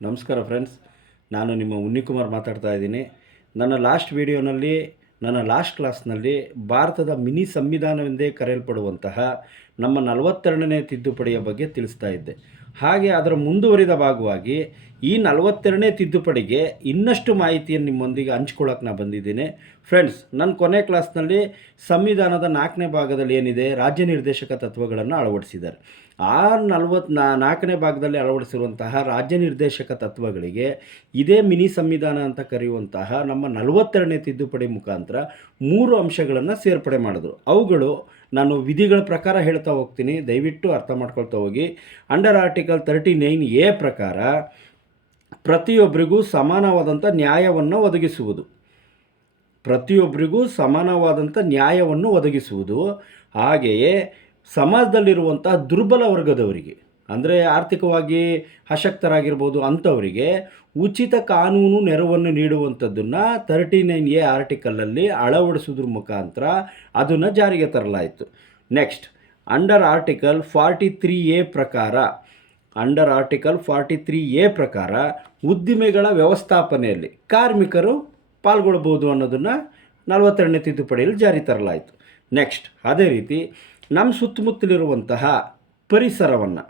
ನಮಸ್ಕಾರ ಫ್ರೆಂಡ್ಸ್, ನಾನು ನಿಮ್ಮ ಉನ್ನಿಕುಮಾರ್ ಮಾತಾಡ್ತಾ ಇದ್ದೀನಿ. ನನ್ನ ಲಾಸ್ಟ್ ಕ್ಲಾಸ್ನಲ್ಲಿ ಭಾರತದ ಮಿನಿ ಸಂವಿಧಾನವೆಂದೇ ಕರೆಯಲ್ಪಡುವಂತಹ ನಮ್ಮ 42ನೇ ತಿದ್ದುಪಡಿಯ ಬಗ್ಗೆ ತಿಳಿಸ್ತಾ ಇದ್ದೆ. ಹಾಗೆ ಅದರ ಮುಂದುವರಿದ ಭಾಗವಾಗಿ ಈ 42ನೇ ತಿದ್ದುಪಡಿಗೆ ಇನ್ನಷ್ಟು ಮಾಹಿತಿಯನ್ನು ನಿಮ್ಮೊಂದಿಗೆ ಹಂಚ್ಕೊಳ್ಳೋಕೆ ನಾನು ಬಂದಿದ್ದೀನಿ. ಫ್ರೆಂಡ್ಸ್, ನನ್ನ ಕೊನೆ ಕ್ಲಾಸ್ನಲ್ಲಿ ಸಂವಿಧಾನದ 4ನೇ ಭಾಗದಲ್ಲಿ ಏನಿದೆ ರಾಜ್ಯ ನಿರ್ದೇಶಕ ತತ್ವಗಳನ್ನು ಅಳವಡಿಸಿದ್ದಾರೆ. ಆ 4ನೇ ಭಾಗದಲ್ಲಿ ಅಳವಡಿಸಿರುವಂತಹ ರಾಜ್ಯ ನಿರ್ದೇಶಕ ತತ್ವಗಳಿಗೆ ಇದೇ ಮಿನಿ ಸಂವಿಧಾನ ಅಂತ ಕರೆಯುವಂತಹ ನಮ್ಮ 42ನೇ ತಿದ್ದುಪಡಿ ಮುಖಾಂತರ 3 ಅಂಶಗಳನ್ನು ಸೇರ್ಪಡೆ ಮಾಡಿದ್ರು. ಅವುಗಳು ನಾನು ವಿಧಿಗಳ ಪ್ರಕಾರ ಹೇಳ್ತಾ ಹೋಗ್ತೀನಿ, ದಯವಿಟ್ಟು ಅರ್ಥ ಮಾಡ್ಕೊಳ್ತಾ ಹೋಗಿ. ಅಂಡರ್ ಆರ್ಟಿಕಲ್ 39A ಪ್ರಕಾರ ಪ್ರತಿಯೊಬ್ಬರಿಗೂ ಸಮಾನವಾದಂಥ ನ್ಯಾಯವನ್ನು ಒದಗಿಸುವುದು, ಹಾಗೆಯೇ ಸಮಾಜದಲ್ಲಿರುವಂಥ ದುರ್ಬಲ ವರ್ಗದವರಿಗೆ, ಅಂದರೆ ಆರ್ಥಿಕವಾಗಿ ಅಶಕ್ತರಾಗಿರ್ಬೋದು ಅಂಥವರಿಗೆ ಉಚಿತ ಕಾನೂನು ನೆರವನ್ನು ನೀಡುವಂಥದ್ದನ್ನು 39A ಆರ್ಟಿಕಲಲ್ಲಿ ಅಳವಡಿಸೋದ್ರ ಮುಖಾಂತರ ಅದನ್ನು ಜಾರಿಗೆ ತರಲಾಯಿತು. ನೆಕ್ಸ್ಟ್, ಅಂಡರ್ ಆರ್ಟಿಕಲ್ 43A ಪ್ರಕಾರ ಉದ್ದಿಮೆಗಳ ವ್ಯವಸ್ಥಾಪನೆಯಲ್ಲಿ ಕಾರ್ಮಿಕರು ಪಾಲ್ಗೊಳ್ಬೋದು ಅನ್ನೋದನ್ನು 42ನೇ ತಿದ್ದುಪಡಿಯಲ್ಲಿ ಜಾರಿ ತರಲಾಯಿತು. ನೆಕ್ಸ್ಟ್, ಅದೇ ರೀತಿ ನಮ್ಮ ಸುತ್ತಮುತ್ತಲಿರುವಂತಹ ಪರಿಸರವನ್ನು,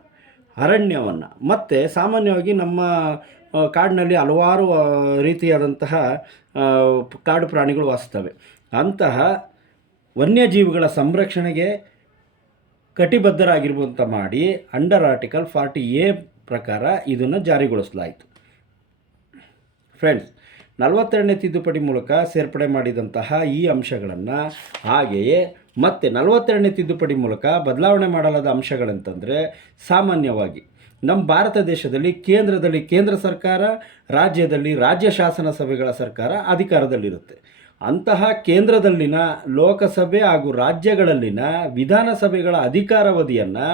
ಅರಣ್ಯವನ್ನು, ಮತ್ತು ಸಾಮಾನ್ಯವಾಗಿ ನಮ್ಮ ಕಾಡಿನಲ್ಲಿ ಹಲವಾರು ರೀತಿಯಾದಂತಹ ಕಾಡು ಪ್ರಾಣಿಗಳು ವಾಸಿಸ್ತವೆ. ಅಂತಹ ವನ್ಯಜೀವಿಗಳ ಸಂರಕ್ಷಣೆಗೆ ಕಟಿಬದ್ಧರಾಗಿರುವಂಥ ಮಾಡಿ ಅಂಡರ್ ಆರ್ಟಿಕಲ್ 40A ಪ್ರಕಾರ ಇದನ್ನು ಜಾರಿಗೊಳಿಸಲಾಯಿತು. ಫ್ರೆಂಡ್ಸ್, 42ನೇ ತಿದ್ದುಪಡಿ ಮೂಲಕ ಸೇರ್ಪಡೆ ಮಾಡಿದಂತಹ ಈ ಅಂಶಗಳನ್ನು, ಹಾಗೆಯೇ ಮತ್ತು 42ನೇ ತಿದ್ದುಪಡಿ ಮೂಲಕ ಬದಲಾವಣೆ ಮಾಡಲಾದ ಅಂಶಗಳಂತಂದರೆ, ಸಾಮಾನ್ಯವಾಗಿ ನಮ್ಮ ಭಾರತ ದೇಶದಲ್ಲಿ ಕೇಂದ್ರ ಸರ್ಕಾರ, ರಾಜ್ಯದಲ್ಲಿ ರಾಜ್ಯ ಶಾಸನ ಸಭೆಗಳ ಸರ್ಕಾರ ಅಧಿಕಾರದಲ್ಲಿರುತ್ತೆ. ಅಂತಹ ಕೇಂದ್ರದಲ್ಲಿನ ಲೋಕಸಭೆ ಹಾಗೂ ರಾಜ್ಯಗಳಲ್ಲಿನ ವಿಧಾನಸಭೆಗಳ ಅಧಿಕಾರಾವಧಿಯನ್ನು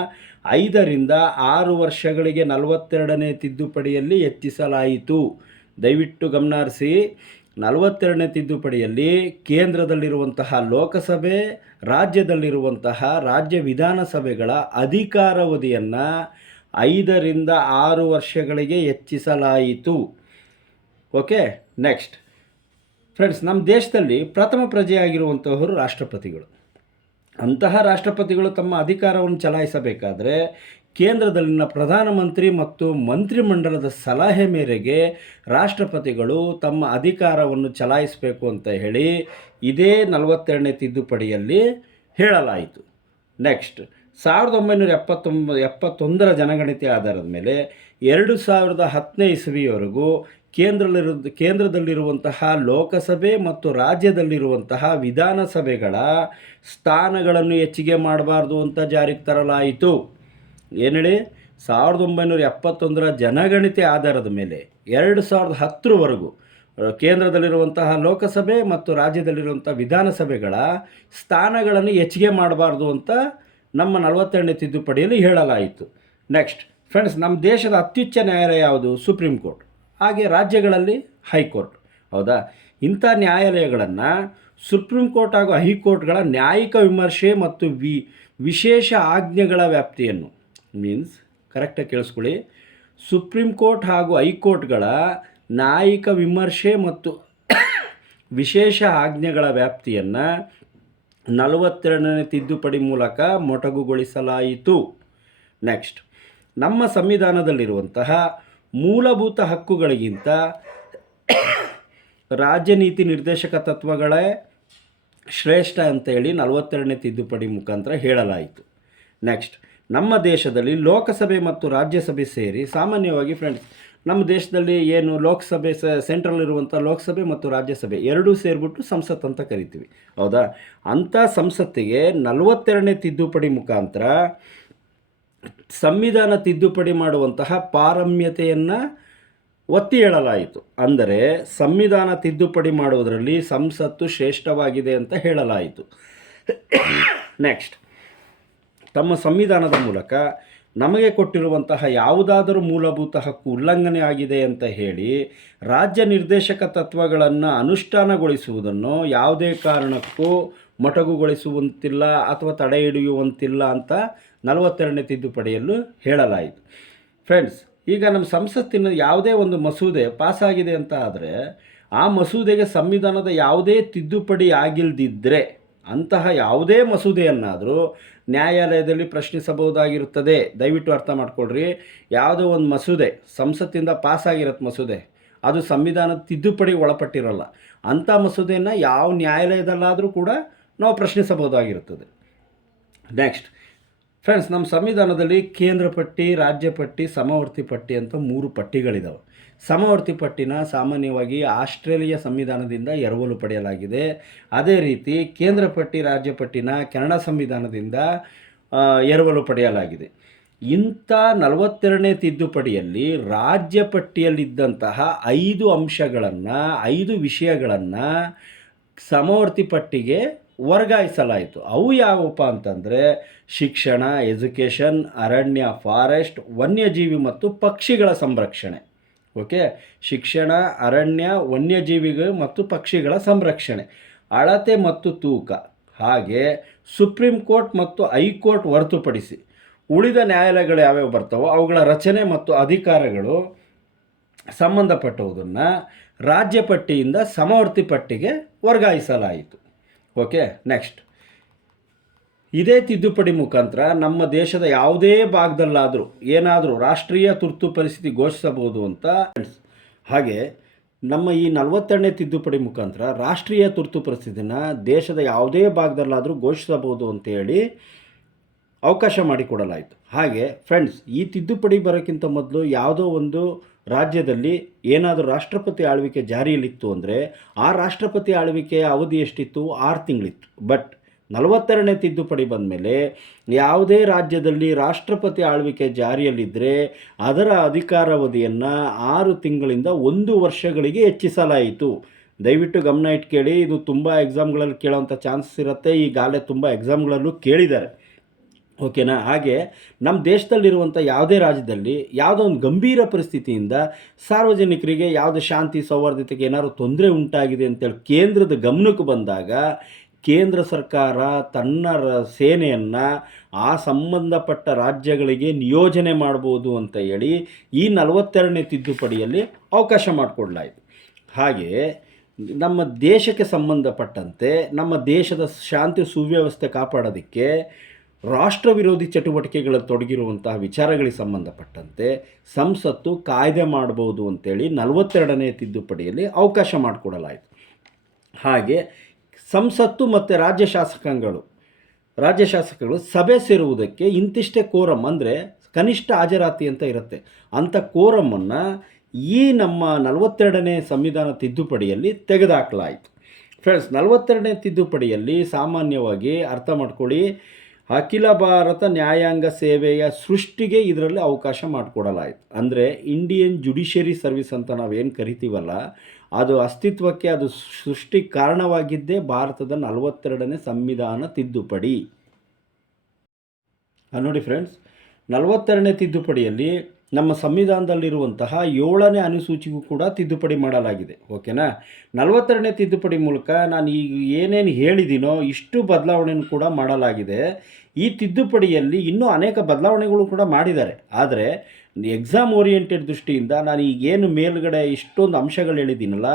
5 ರಿಂದ 6 ವರ್ಷಗಳಿಗೆ 42ನೇ ತಿದ್ದುಪಡಿಯಲ್ಲಿ ಹೆಚ್ಚಿಸಲಾಯಿತು. ದಯವಿಟ್ಟು ಗಮನ ಹರಿಸಿ. 42ನೇ ತಿದ್ದುಪಡಿಯಲ್ಲಿ ಕೇಂದ್ರದಲ್ಲಿರುವಂತಹ ಲೋಕಸಭೆ, ರಾಜ್ಯದಲ್ಲಿರುವಂತಹ ರಾಜ್ಯ ವಿಧಾನಸಭೆಗಳ ಅಧಿಕಾರಾವಧಿಯನ್ನು 5 ರಿಂದ 6 ವರ್ಷಗಳಿಗೆ ಹೆಚ್ಚಿಸಲಾಯಿತು. ಓಕೆ. ನೆಕ್ಸ್ಟ್ ಫ್ರೆಂಡ್ಸ್, ನಮ್ಮ ದೇಶದಲ್ಲಿ ಪ್ರಥಮ ಪ್ರಜೆಯಾಗಿರುವಂತಹವರು ರಾಷ್ಟ್ರಪತಿಗಳು. ಅಂತಹ ರಾಷ್ಟ್ರಪತಿಗಳು ತಮ್ಮ ಅಧಿಕಾರವನ್ನು ಚಲಾಯಿಸಬೇಕಾದರೆ ಕೇಂದ್ರದಲ್ಲಿನ ಪ್ರಧಾನಮಂತ್ರಿ ಮತ್ತು ಮಂತ್ರಿಮಂಡಲದ ಸಲಹೆ ಮೇರೆಗೆ ರಾಷ್ಟ್ರಪತಿಗಳು ತಮ್ಮ ಅಧಿಕಾರವನ್ನು ಚಲಾಯಿಸಬೇಕು ಅಂತ ಹೇಳಿ ಇದೇ 42ನೇ ತಿದ್ದುಪಡಿಯಲ್ಲಿ ಹೇಳಲಾಯಿತು. ನೆಕ್ಸ್ಟ್, 1971ರ ಜನಗಣತಿ ಆಧಾರದ ಮೇಲೆ 2010ನೇ ಇಸವಿಯವರೆಗೂ ಕೇಂದ್ರದಲ್ಲಿರುವಂತಹ ಲೋಕಸಭೆ ಮತ್ತು ರಾಜ್ಯದಲ್ಲಿರುವಂತಹ ವಿಧಾನಸಭೆಗಳ ಸ್ಥಾನಗಳನ್ನು ಹೆಚ್ಚಿಗೆ ಮಾಡಬಾರ್ದು ಅಂತ ಜಾರಿಗೆ ತರಲಾಯಿತು. ಏನು ಹೇಳಿ, 1971ರ ಜನಗಣತಿ ಆಧಾರದ ಮೇಲೆ 2010ರವರೆಗೂ ಕೇಂದ್ರದಲ್ಲಿರುವಂತಹ ಲೋಕಸಭೆ ಮತ್ತು ರಾಜ್ಯದಲ್ಲಿರುವಂಥ ವಿಧಾನಸಭೆಗಳ ಸ್ಥಾನಗಳನ್ನು ಹೆಚ್ಚಿಗೆ ಮಾಡಬಾರ್ದು ಅಂತ ನಮ್ಮ 42ನೇ ತಿದ್ದುಪಡಿಯಲ್ಲಿ ಹೇಳಲಾಯಿತು. ನೆಕ್ಸ್ಟ್ ಫ್ರೆಂಡ್ಸ್, ನಮ್ಮ ದೇಶದ ಅತ್ಯುಚ್ಚ ನ್ಯಾಯಾಲಯ ಯಾವುದು? Supreme court. ಹಾಗೆ ರಾಜ್ಯಗಳಲ್ಲಿ ಹೈಕೋರ್ಟ್. ಹೌದಾ? ಇಂಥ ನ್ಯಾಯಾಲಯಗಳನ್ನು ಸುಪ್ರೀಂ ಕೋರ್ಟ್ ಹಾಗೂ ಹೈಕೋರ್ಟ್ಗಳ ನ್ಯಾಯಿಕ ವಿಮರ್ಶೆ ಮತ್ತು ವಿಶೇಷ ಆಜ್ಞೆಗಳ ವ್ಯಾಪ್ತಿಯನ್ನು, ಕರೆಕ್ಟಾಗಿ ಕೇಳಿಸ್ಕೊಳ್ಳಿ, ಸುಪ್ರೀಂ ಕೋರ್ಟ್ ಹಾಗೂ ಹೈಕೋರ್ಟ್ಗಳ ನ್ಯಾಯಿಕ ವಿಮರ್ಶೆ ಮತ್ತು ವಿಶೇಷ ಆಜ್ಞೆಗಳ ವ್ಯಾಪ್ತಿಯನ್ನು 42ನೇ ತಿದ್ದುಪಡಿ ಮೂಲಕ ಮೊಟಕುಗೊಳಿಸಲಾಯಿತು. ನೆಕ್ಸ್ಟ್, ನಮ್ಮ ಸಂವಿಧಾನದಲ್ಲಿರುವಂತಹ ಮೂಲಭೂತ ಹಕ್ಕುಗಳಿಗಿಂತ ರಾಜ್ಯ ನೀತಿ ನಿರ್ದೇಶಕ ತತ್ವಗಳೇ ಶ್ರೇಷ್ಠ ಅಂತೇಳಿ 42ನೇ ತಿದ್ದುಪಡಿ ಮುಖಾಂತರ ಹೇಳಲಾಯಿತು. ನೆಕ್ಸ್ಟ್, ನಮ್ಮ ದೇಶದಲ್ಲಿ ಲೋಕಸಭೆ ಮತ್ತು ರಾಜ್ಯಸಭೆ ಸೇರಿ, ಸಾಮಾನ್ಯವಾಗಿ ಫ್ರೆಂಡ್ಸ್ ನಮ್ಮ ದೇಶದಲ್ಲಿ ಏನು ಲೋಕಸಭೆ ಸೆಂಟ್ರಲ್ ಇರುವಂಥ ಲೋಕಸಭೆ ಮತ್ತು ರಾಜ್ಯಸಭೆ ಎರಡೂ ಸೇರಿಬಿಟ್ಟು ಸಂಸತ್ ಅಂತ ಕರಿತೀವಿ. ಹೌದಾ? ಅಂಥ ಸಂಸತ್ತಿಗೆ 42ನೇ ತಿದ್ದುಪಡಿ ಮುಖಾಂತರ ಸಂವಿಧಾನ ತಿದ್ದುಪಡಿ ಮಾಡುವಂತಹ ಪಾರಮ್ಯತೆಯನ್ನು ಒತ್ತಿ ಹೇಳಲಾಯಿತು. ಅಂದರೆ ಸಂವಿಧಾನ ತಿದ್ದುಪಡಿ ಮಾಡುವುದರಲ್ಲಿ ಸಂಸತ್ತು ಶ್ರೇಷ್ಠವಾಗಿದೆ ಅಂತ ಹೇಳಲಾಯಿತು. ನೆಕ್ಸ್ಟ್, ತಮ್ಮ ಸಂವಿಧಾನದ ಮೂಲಕ ನಮಗೆ ಕೊಟ್ಟಿರುವಂತಹ ಯಾವುದಾದರೂ ಮೂಲಭೂತ ಹಕ್ಕು ಉಲ್ಲಂಘನೆ ಆಗಿದೆ ಅಂತ ಹೇಳಿ ರಾಜ್ಯ ನಿರ್ದೇಶಕ ತತ್ವಗಳನ್ನು ಅನುಷ್ಠಾನಗೊಳಿಸುವುದನ್ನು ಯಾವುದೇ ಕಾರಣಕ್ಕೂ ಮೊಟಕುಗೊಳಿಸುವಂತಿಲ್ಲ ಅಥವಾ ತಡೆ ಹಿಡಿಯುವಂತಿಲ್ಲ ಅಂತ 42ನೇ ತಿದ್ದುಪಡಿಯಲ್ಲೂ ಹೇಳಲಾಯಿತು. ಫ್ರೆಂಡ್ಸ್, ಈಗ ನಮ್ಮ ಸಂಸತ್ತಿನ ಯಾವುದೇ ಒಂದು ಮಸೂದೆ ಪಾಸಾಗಿದೆ ಅಂತ ಆದರೆ ಆ ಮಸೂದೆಗೆ ಸಂವಿಧಾನದ ಯಾವುದೇ ತಿದ್ದುಪಡಿ ಆಗಿಲ್ಲದಿದ್ದರೆ ಅಂತಹ ಯಾವುದೇ ಮಸೂದೆಯನ್ನಾದರೂ ನ್ಯಾಯಾಲಯದಲ್ಲಿ ಪ್ರಶ್ನಿಸಬಹುದಾಗಿರುತ್ತದೆ. ದಯವಿಟ್ಟು ಅರ್ಥ ಮಾಡ್ಕೊಳ್ರಿ. ಯಾವುದೋ ಒಂದು ಮಸೂದೆ ಸಂಸತ್ತಿಂದ ಪಾಸಾಗಿರತ್ತೆ ಮಸೂದೆ, ಅದು ಸಂವಿಧಾನದ ತಿದ್ದುಪಡಿ ಒಳಪಟ್ಟಿರಲ್ಲ. ಅಂಥ ಮಸೂದೆಯನ್ನು ಯಾವ ನ್ಯಾಯಾಲಯದಲ್ಲಾದರೂ ಕೂಡ ನಾವು ಪ್ರಶ್ನಿಸಬಹುದಾಗಿರುತ್ತದೆ. ನೆಕ್ಸ್ಟ್ ಫ್ರೆಂಡ್ಸ್, ನಮ್ಮ ಸಂವಿಧಾನದಲ್ಲಿ ಕೇಂದ್ರ ಪಟ್ಟಿ, ರಾಜ್ಯ ಪಟ್ಟಿ, ಸಮವರ್ತಿ ಪಟ್ಟಿ ಅಂತ 3 ಪಟ್ಟಿಗಳಿದ್ದಾವೆ. ಸಮವರ್ತಿ ಪಟ್ಟಿನ ಸಾಮಾನ್ಯವಾಗಿ ಆಸ್ಟ್ರೇಲಿಯಾ ಸಂವಿಧಾನದಿಂದ ಎರವಲು ಪಡೆಯಲಾಗಿದೆ. ಅದೇ ರೀತಿ ಕೇಂದ್ರ ಪಟ್ಟಿ, ರಾಜ್ಯ ಪಟ್ಟಿನ ಕೆನಡಾ ಸಂವಿಧಾನದಿಂದ ಎರವಲು ಪಡೆಯಲಾಗಿದೆ. ಇಂಥ 42ನೇ ತಿದ್ದುಪಡಿಯಲ್ಲಿ ರಾಜ್ಯ ಪಟ್ಟಿಯಲ್ಲಿದ್ದಂತಹ 5 ಅಂಶಗಳನ್ನು, 5 ವಿಷಯಗಳನ್ನು ಸಮವರ್ತಿ ಪಟ್ಟಿಗೆ ವರ್ಗಾಯಿಸಲಾಯಿತು. ಅವು ಯಾವುವಪ್ಪ ಅಂತಂದರೆ ಶಿಕ್ಷಣ, ಎಜುಕೇಷನ್, ಅರಣ್ಯ, ಫಾರೆಸ್ಟ್, ವನ್ಯಜೀವಿ ಮತ್ತು ಪಕ್ಷಿಗಳ ಸಂರಕ್ಷಣೆ. ಓಕೆ, ಶಿಕ್ಷಣ, ಅರಣ್ಯ, ವನ್ಯಜೀವಿಗಳು ಮತ್ತು ಪಕ್ಷಿಗಳ ಸಂರಕ್ಷಣೆ, ಅಳತೆ ಮತ್ತು ತೂಕ, ಹಾಗೆ ಸುಪ್ರೀಂ ಕೋರ್ಟ್ ಮತ್ತು ಹೈಕೋರ್ಟ್ ಹೊರತುಪಡಿಸಿ ಉಳಿದ ನ್ಯಾಯಾಲಯಗಳು ಯಾವ್ಯಾವ ಬರ್ತಾವೋ ಅವುಗಳ ರಚನೆ ಮತ್ತು ಅಧಿಕಾರಗಳು ಸಂಬಂಧಪಟ್ಟವುದನ್ನು ರಾಜ್ಯ ಪಟ್ಟಿಯಿಂದ ಸಮವರ್ತಿ ಪಟ್ಟಿಗೆ ವರ್ಗಾಯಿಸಲಾಯಿತು. ಓಕೆ, ನೆಕ್ಸ್ಟ್, ಇದೇ ತಿದ್ದುಪಡಿ ಮುಖಾಂತರ ನಮ್ಮ ದೇಶದ ಯಾವುದೇ ಭಾಗದಲ್ಲಾದರೂ ಏನಾದರೂ ರಾಷ್ಟ್ರೀಯ ತುರ್ತು ಪರಿಸ್ಥಿತಿ ಘೋಷಿಸಬಹುದು ಅಂತ. ಹಾಗೆ ನಮ್ಮ ಈ 42ನೇ ತಿದ್ದುಪಡಿ ಮುಖಾಂತರ ರಾಷ್ಟ್ರೀಯ ತುರ್ತು ಪರಿಸ್ಥಿತಿನ ದೇಶದ ಯಾವುದೇ ಭಾಗದಲ್ಲಾದರೂ ಘೋಷಿಸಬಹುದು ಅಂತೇಳಿ ಅವಕಾಶ ಮಾಡಿಕೊಡಲಾಯಿತು. ಹಾಗೆ ಫ್ರೆಂಡ್ಸ್, ಈ ತಿದ್ದುಪಡಿ ಬರೋಕ್ಕಿಂತ ಮೊದಲು ಯಾವುದೋ ಒಂದು ರಾಜ್ಯದಲ್ಲಿ ಏನಾದರೂ ರಾಷ್ಟ್ರಪತಿ ಆಳ್ವಿಕೆ ಜಾರಿಯಲ್ಲಿತ್ತು ಅಂದರೆ ಆ ರಾಷ್ಟ್ರಪತಿ ಆಳ್ವಿಕೆಯ ಅವಧಿ ಎಷ್ಟಿತ್ತು? 6 ತಿಂಗಳಿತ್ತು. ಬಟ್ 42ನೇ ತಿದ್ದುಪಡಿ ಬಂದ ಮೇಲೆ ಯಾವುದೇ ರಾಜ್ಯದಲ್ಲಿ ರಾಷ್ಟ್ರಪತಿ ಆಳ್ವಿಕೆ ಜಾರಿಯಲ್ಲಿದ್ದರೆ ಅದರ ಅಧಿಕಾರಾವಧಿಯನ್ನು 6 ತಿಂಗಳಿಂದ 1 ವರ್ಷಗಳಿಗೆ ಹೆಚ್ಚಿಸಲಾಯಿತು. ದಯವಿಟ್ಟು ಗಮನ ಇಟ್ಟು ಕೇಳಿ. ಇದು ತುಂಬ ಎಕ್ಸಾಮ್ಗಳಲ್ಲಿ ಕೇಳೋವಂಥ ಚಾನ್ಸಸ್ ಇರುತ್ತೆ. ಈಗಾಗಲೇ ತುಂಬ ಎಕ್ಸಾಮ್ಗಳಲ್ಲೂ ಕೇಳಿದ್ದಾರೆ. ಓಕೆನಾ? ಹಾಗೆ ನಮ್ಮ ದೇಶದಲ್ಲಿರುವಂಥ ಯಾವುದೇ ರಾಜ್ಯದಲ್ಲಿ ಯಾವುದೋ ಒಂದು ಗಂಭೀರ ಪರಿಸ್ಥಿತಿಯಿಂದ ಸಾರ್ವಜನಿಕರಿಗೆ ಯಾವುದೇ ಶಾಂತಿ ಸೌಹಾರ್ದತೆಗೆ ಏನಾದರೂ ತೊಂದರೆ ಉಂಟಾಗಿದೆ ಅಂತೇಳಿ ಕೇಂದ್ರದ ಗಮನಕ್ಕೆ ಬಂದಾಗ ಕೇಂದ್ರ ಸರ್ಕಾರ ತನ್ನ ಸೇನೆಯನ್ನು ಆ ಸಂಬಂಧಪಟ್ಟ ರಾಜ್ಯಗಳಿಗೆ ನಿಯೋಜನೆ ಮಾಡ್ಬೋದು ಅಂತ ಹೇಳಿ ಈ 42ನೇ ತಿದ್ದುಪಡಿಯಲ್ಲಿ ಅವಕಾಶ ಮಾಡಿಕೊಡ್ಲಾಯಿತು. ಹಾಗೆ ನಮ್ಮ ದೇಶಕ್ಕೆ ಸಂಬಂಧಪಟ್ಟಂತೆ ನಮ್ಮ ದೇಶದ ಶಾಂತಿ ಸುವ್ಯವಸ್ಥೆ ಕಾಪಾಡೋದಕ್ಕೆ ರಾಷ್ಟ್ರ ವಿರೋಧಿ ಚಟುವಟಿಕೆಗಳಲ್ಲಿ ತೊಡಗಿರುವಂತಹ ವಿಚಾರಗಳಿಗೆ ಸಂಬಂಧಪಟ್ಟಂತೆ ಸಂಸತ್ತು ಕಾಯ್ದೆ ಮಾಡ್ಬೋದು ಅಂತೇಳಿ 42ನೇ ತಿದ್ದುಪಡಿಯಲ್ಲಿ ಅವಕಾಶ ಮಾಡಿಕೊಡಲಾಯಿತು. ಹಾಗೆ ಸಂಸತ್ತು ಮತ್ತು ರಾಜ್ಯ ಶಾಸಕಗಳು ಸಭೆ ಸೇರುವುದಕ್ಕೆ ಇಂತಿಷ್ಟೇ ಕೋರಮ್ ಅಂದರೆ ಕನಿಷ್ಠ ಹಾಜರಾತಿ ಅಂತ ಇರುತ್ತೆ. ಅಂಥ ಕೋರಮನ್ನು ಈ ನಮ್ಮ 42ನೇ ಸಂವಿಧಾನ ತಿದ್ದುಪಡಿಯಲ್ಲಿ ತೆಗೆದುಹಾಕಲಾಯಿತು. ಫ್ರೆಂಡ್ಸ್, 42ನೇ ತಿದ್ದುಪಡಿಯಲ್ಲಿ ಸಾಮಾನ್ಯವಾಗಿ ಅರ್ಥ ಮಾಡ್ಕೊಳ್ಳಿ, ಅಖಿಲ ಭಾರತ ನ್ಯಾಯಾಂಗ ಸೇವೆಯ ಸೃಷ್ಟಿಗೆ ಇದರಲ್ಲಿ ಅವಕಾಶ ಮಾಡಿಕೊಡಲಾಯಿತು. ಅಂದರೆ ಇಂಡಿಯನ್ ಜುಡಿಷಿಯರಿ ಸರ್ವಿಸ್ ಅಂತ ನಾವೇನು ಕರಿತೀವಲ್ಲ, ಅದು ಅಸ್ತಿತ್ವಕ್ಕೆ ಅದು ಸೃಷ್ಟಿ ಕಾರಣವಾಗಿದ್ದೇ ಭಾರತದ 42ನೇ ಸಂವಿಧಾನ ತಿದ್ದುಪಡಿ. ನೋಡಿ ಫ್ರೆಂಡ್ಸ್, 42ನೇ ತಿದ್ದುಪಡಿಯಲ್ಲಿ ನಮ್ಮ ಸಂವಿಧಾನದಲ್ಲಿರುವಂತಹ 7ನೇ ಅನುಸೂಚಿಗೂ ಕೂಡ ತಿದ್ದುಪಡಿ ಮಾಡಲಾಗಿದೆ. ಓಕೆನಾ? 42ನೇ ತಿದ್ದುಪಡಿ ಮೂಲಕ ನಾನು ಈಗ ಏನೇನು ಹೇಳಿದ್ದೀನೋ ಇಷ್ಟು ಬದಲಾವಣೆಯನ್ನು ಕೂಡ ಮಾಡಲಾಗಿದೆ. ಈ ತಿದ್ದುಪಡಿಯಲ್ಲಿ ಇನ್ನೂ ಅನೇಕ ಬದಲಾವಣೆಗಳು ಕೂಡ ಮಾಡಿದ್ದಾರೆ. ಆದರೆ ಎಕ್ಸಾಮ್ ಓರಿಯೆಂಟೆಡ್ ದೃಷ್ಟಿಯಿಂದ ನಾನು ಈಗೇನು ಮೇಲ್ಗಡೆ ಇಷ್ಟೊಂದು ಅಂಶಗಳು ಹೇಳಿದ್ದೀನಲ್ಲ,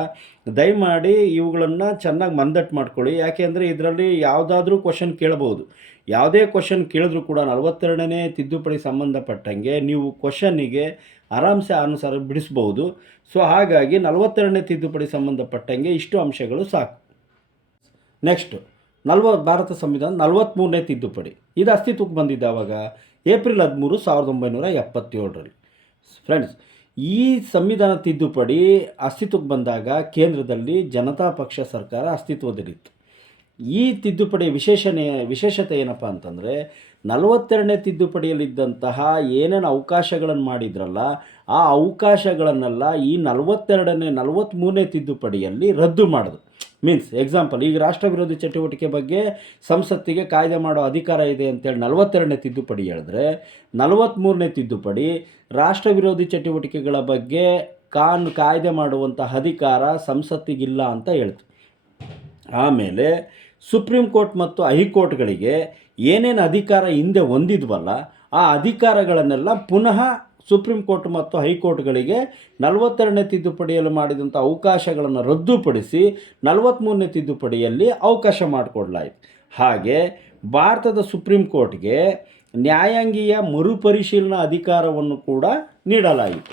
ದಯಮಾಡಿ ಇವುಗಳನ್ನು ಚೆನ್ನಾಗಿ ಮಂದಟ್ಟು ಮಾಡ್ಕೊಳ್ಳಿ. ಯಾಕೆಂದರೆ ಇದರಲ್ಲಿ ಯಾವುದಾದ್ರೂ ಕ್ವಶನ್ ಕೇಳಬಹುದು. ಯಾವುದೇ ಕ್ವಶನ್ ಕೇಳಿದ್ರೂ ಕೂಡ 42ನೇ ತಿದ್ದುಪಡಿ ಸಂಬಂಧಪಟ್ಟಂಗೆ ನೀವು ಕ್ವಶನ್ನಿಗೆ ಆರಾಮ್ಸೆ ಅನುಸಾರ ಬಿಡಿಸ್ಬೋದು. ಸೊ ಹಾಗಾಗಿ 42ನೇ ತಿದ್ದುಪಡಿ ಸಂಬಂಧಪಟ್ಟಂಗೆ ಇಷ್ಟು ಅಂಶಗಳು ಸಾಕು. ನೆಕ್ಸ್ಟ್, ಭಾರತ ಸಂವಿಧಾನ 43ನೇ ತಿದ್ದುಪಡಿ. ಇದು ಅಸ್ತಿತ್ವಕ್ಕೆ ಬಂದಿದ್ದ ಆವಾಗ ಏಪ್ರಿಲ್ 13, 1977ರಲ್ಲಿ. ಫ್ರೆಂಡ್ಸ್, ಈ ಸಂವಿಧಾನ ತಿದ್ದುಪಡಿ ಅಸ್ತಿತ್ವಕ್ಕೆ ಬಂದಾಗ ಕೇಂದ್ರದಲ್ಲಿ ಜನತಾ ಪಕ್ಷ ಸರ್ಕಾರ ಅಸ್ತಿತ್ವದಲ್ಲಿತ್ತು. ಈ ತಿದ್ದುಪಡಿಯ ವಿಶೇಷತೆ ಏನಪ್ಪ ಅಂತಂದರೆ 42ನೇ ತಿದ್ದುಪಡಿಯಲ್ಲಿದ್ದಂತಹ ಏನೇನು ಅವಕಾಶಗಳನ್ನು ಮಾಡಿದ್ರಲ್ಲ ಆ ಅವಕಾಶಗಳನ್ನೆಲ್ಲ ಈ 43ನೇ ತಿದ್ದುಪಡಿಯಲ್ಲಿ ರದ್ದು ಮಾಡಿದ್ರು. ಮೀನ್ಸ್ ಎಕ್ಸಾಂಪಲ್, ಈಗ ರಾಷ್ಟ್ರ ವಿರೋಧಿ ಚಟುವಟಿಕೆ ಬಗ್ಗೆ ಸಂಸತ್ತಿಗೆ ಕಾಯ್ದೆ ಮಾಡೋ ಅಧಿಕಾರ ಇದೆ ಅಂತೇಳಿ 42ನೇ ತಿದ್ದುಪಡಿ ಹೇಳಿದ್ರೆ, 43ನೇ ತಿದ್ದುಪಡಿ ರಾಷ್ಟ್ರ ವಿರೋಧಿ ಚಟುವಟಿಕೆಗಳ ಬಗ್ಗೆ ಕಾಯ್ದೆ ಮಾಡುವಂಥ ಅಧಿಕಾರ ಸಂಸತ್ತಿಗಿಲ್ಲ ಅಂತ ಹೇಳ್ತು. ಆಮೇಲೆ ಸುಪ್ರೀಂ ಕೋರ್ಟ್ ಮತ್ತು ಹೈಕೋರ್ಟ್ಗಳಿಗೆ ಏನೇನು ಅಧಿಕಾರ ಹಿಂದೆ ಹೊಂದಿದ್ವಲ್ಲ ಆ ಅಧಿಕಾರಗಳನ್ನೆಲ್ಲ ಪುನಃ ಸುಪ್ರೀಂ ಕೋರ್ಟ್ ಮತ್ತು ಹೈಕೋರ್ಟ್ಗಳಿಗೆ 42ನೇ ತಿದ್ದುಪಡಿಯಲ್ಲಿ ಮಾಡಿದಂಥ ಅವಕಾಶಗಳನ್ನು ರದ್ದುಪಡಿಸಿ 43ನೇ ತಿದ್ದುಪಡಿಯಲ್ಲಿ ಅವಕಾಶ ಮಾಡಿಕೊಡ್ಲಾಯಿತು. ಹಾಗೆ ಭಾರತದ ಸುಪ್ರೀಂ ಕೋರ್ಟ್ಗೆ ನ್ಯಾಯಾಂಗೀಯ ಮರುಪರಿಶೀಲನಾ ಅಧಿಕಾರವನ್ನು ಕೂಡ ನೀಡಲಾಯಿತು.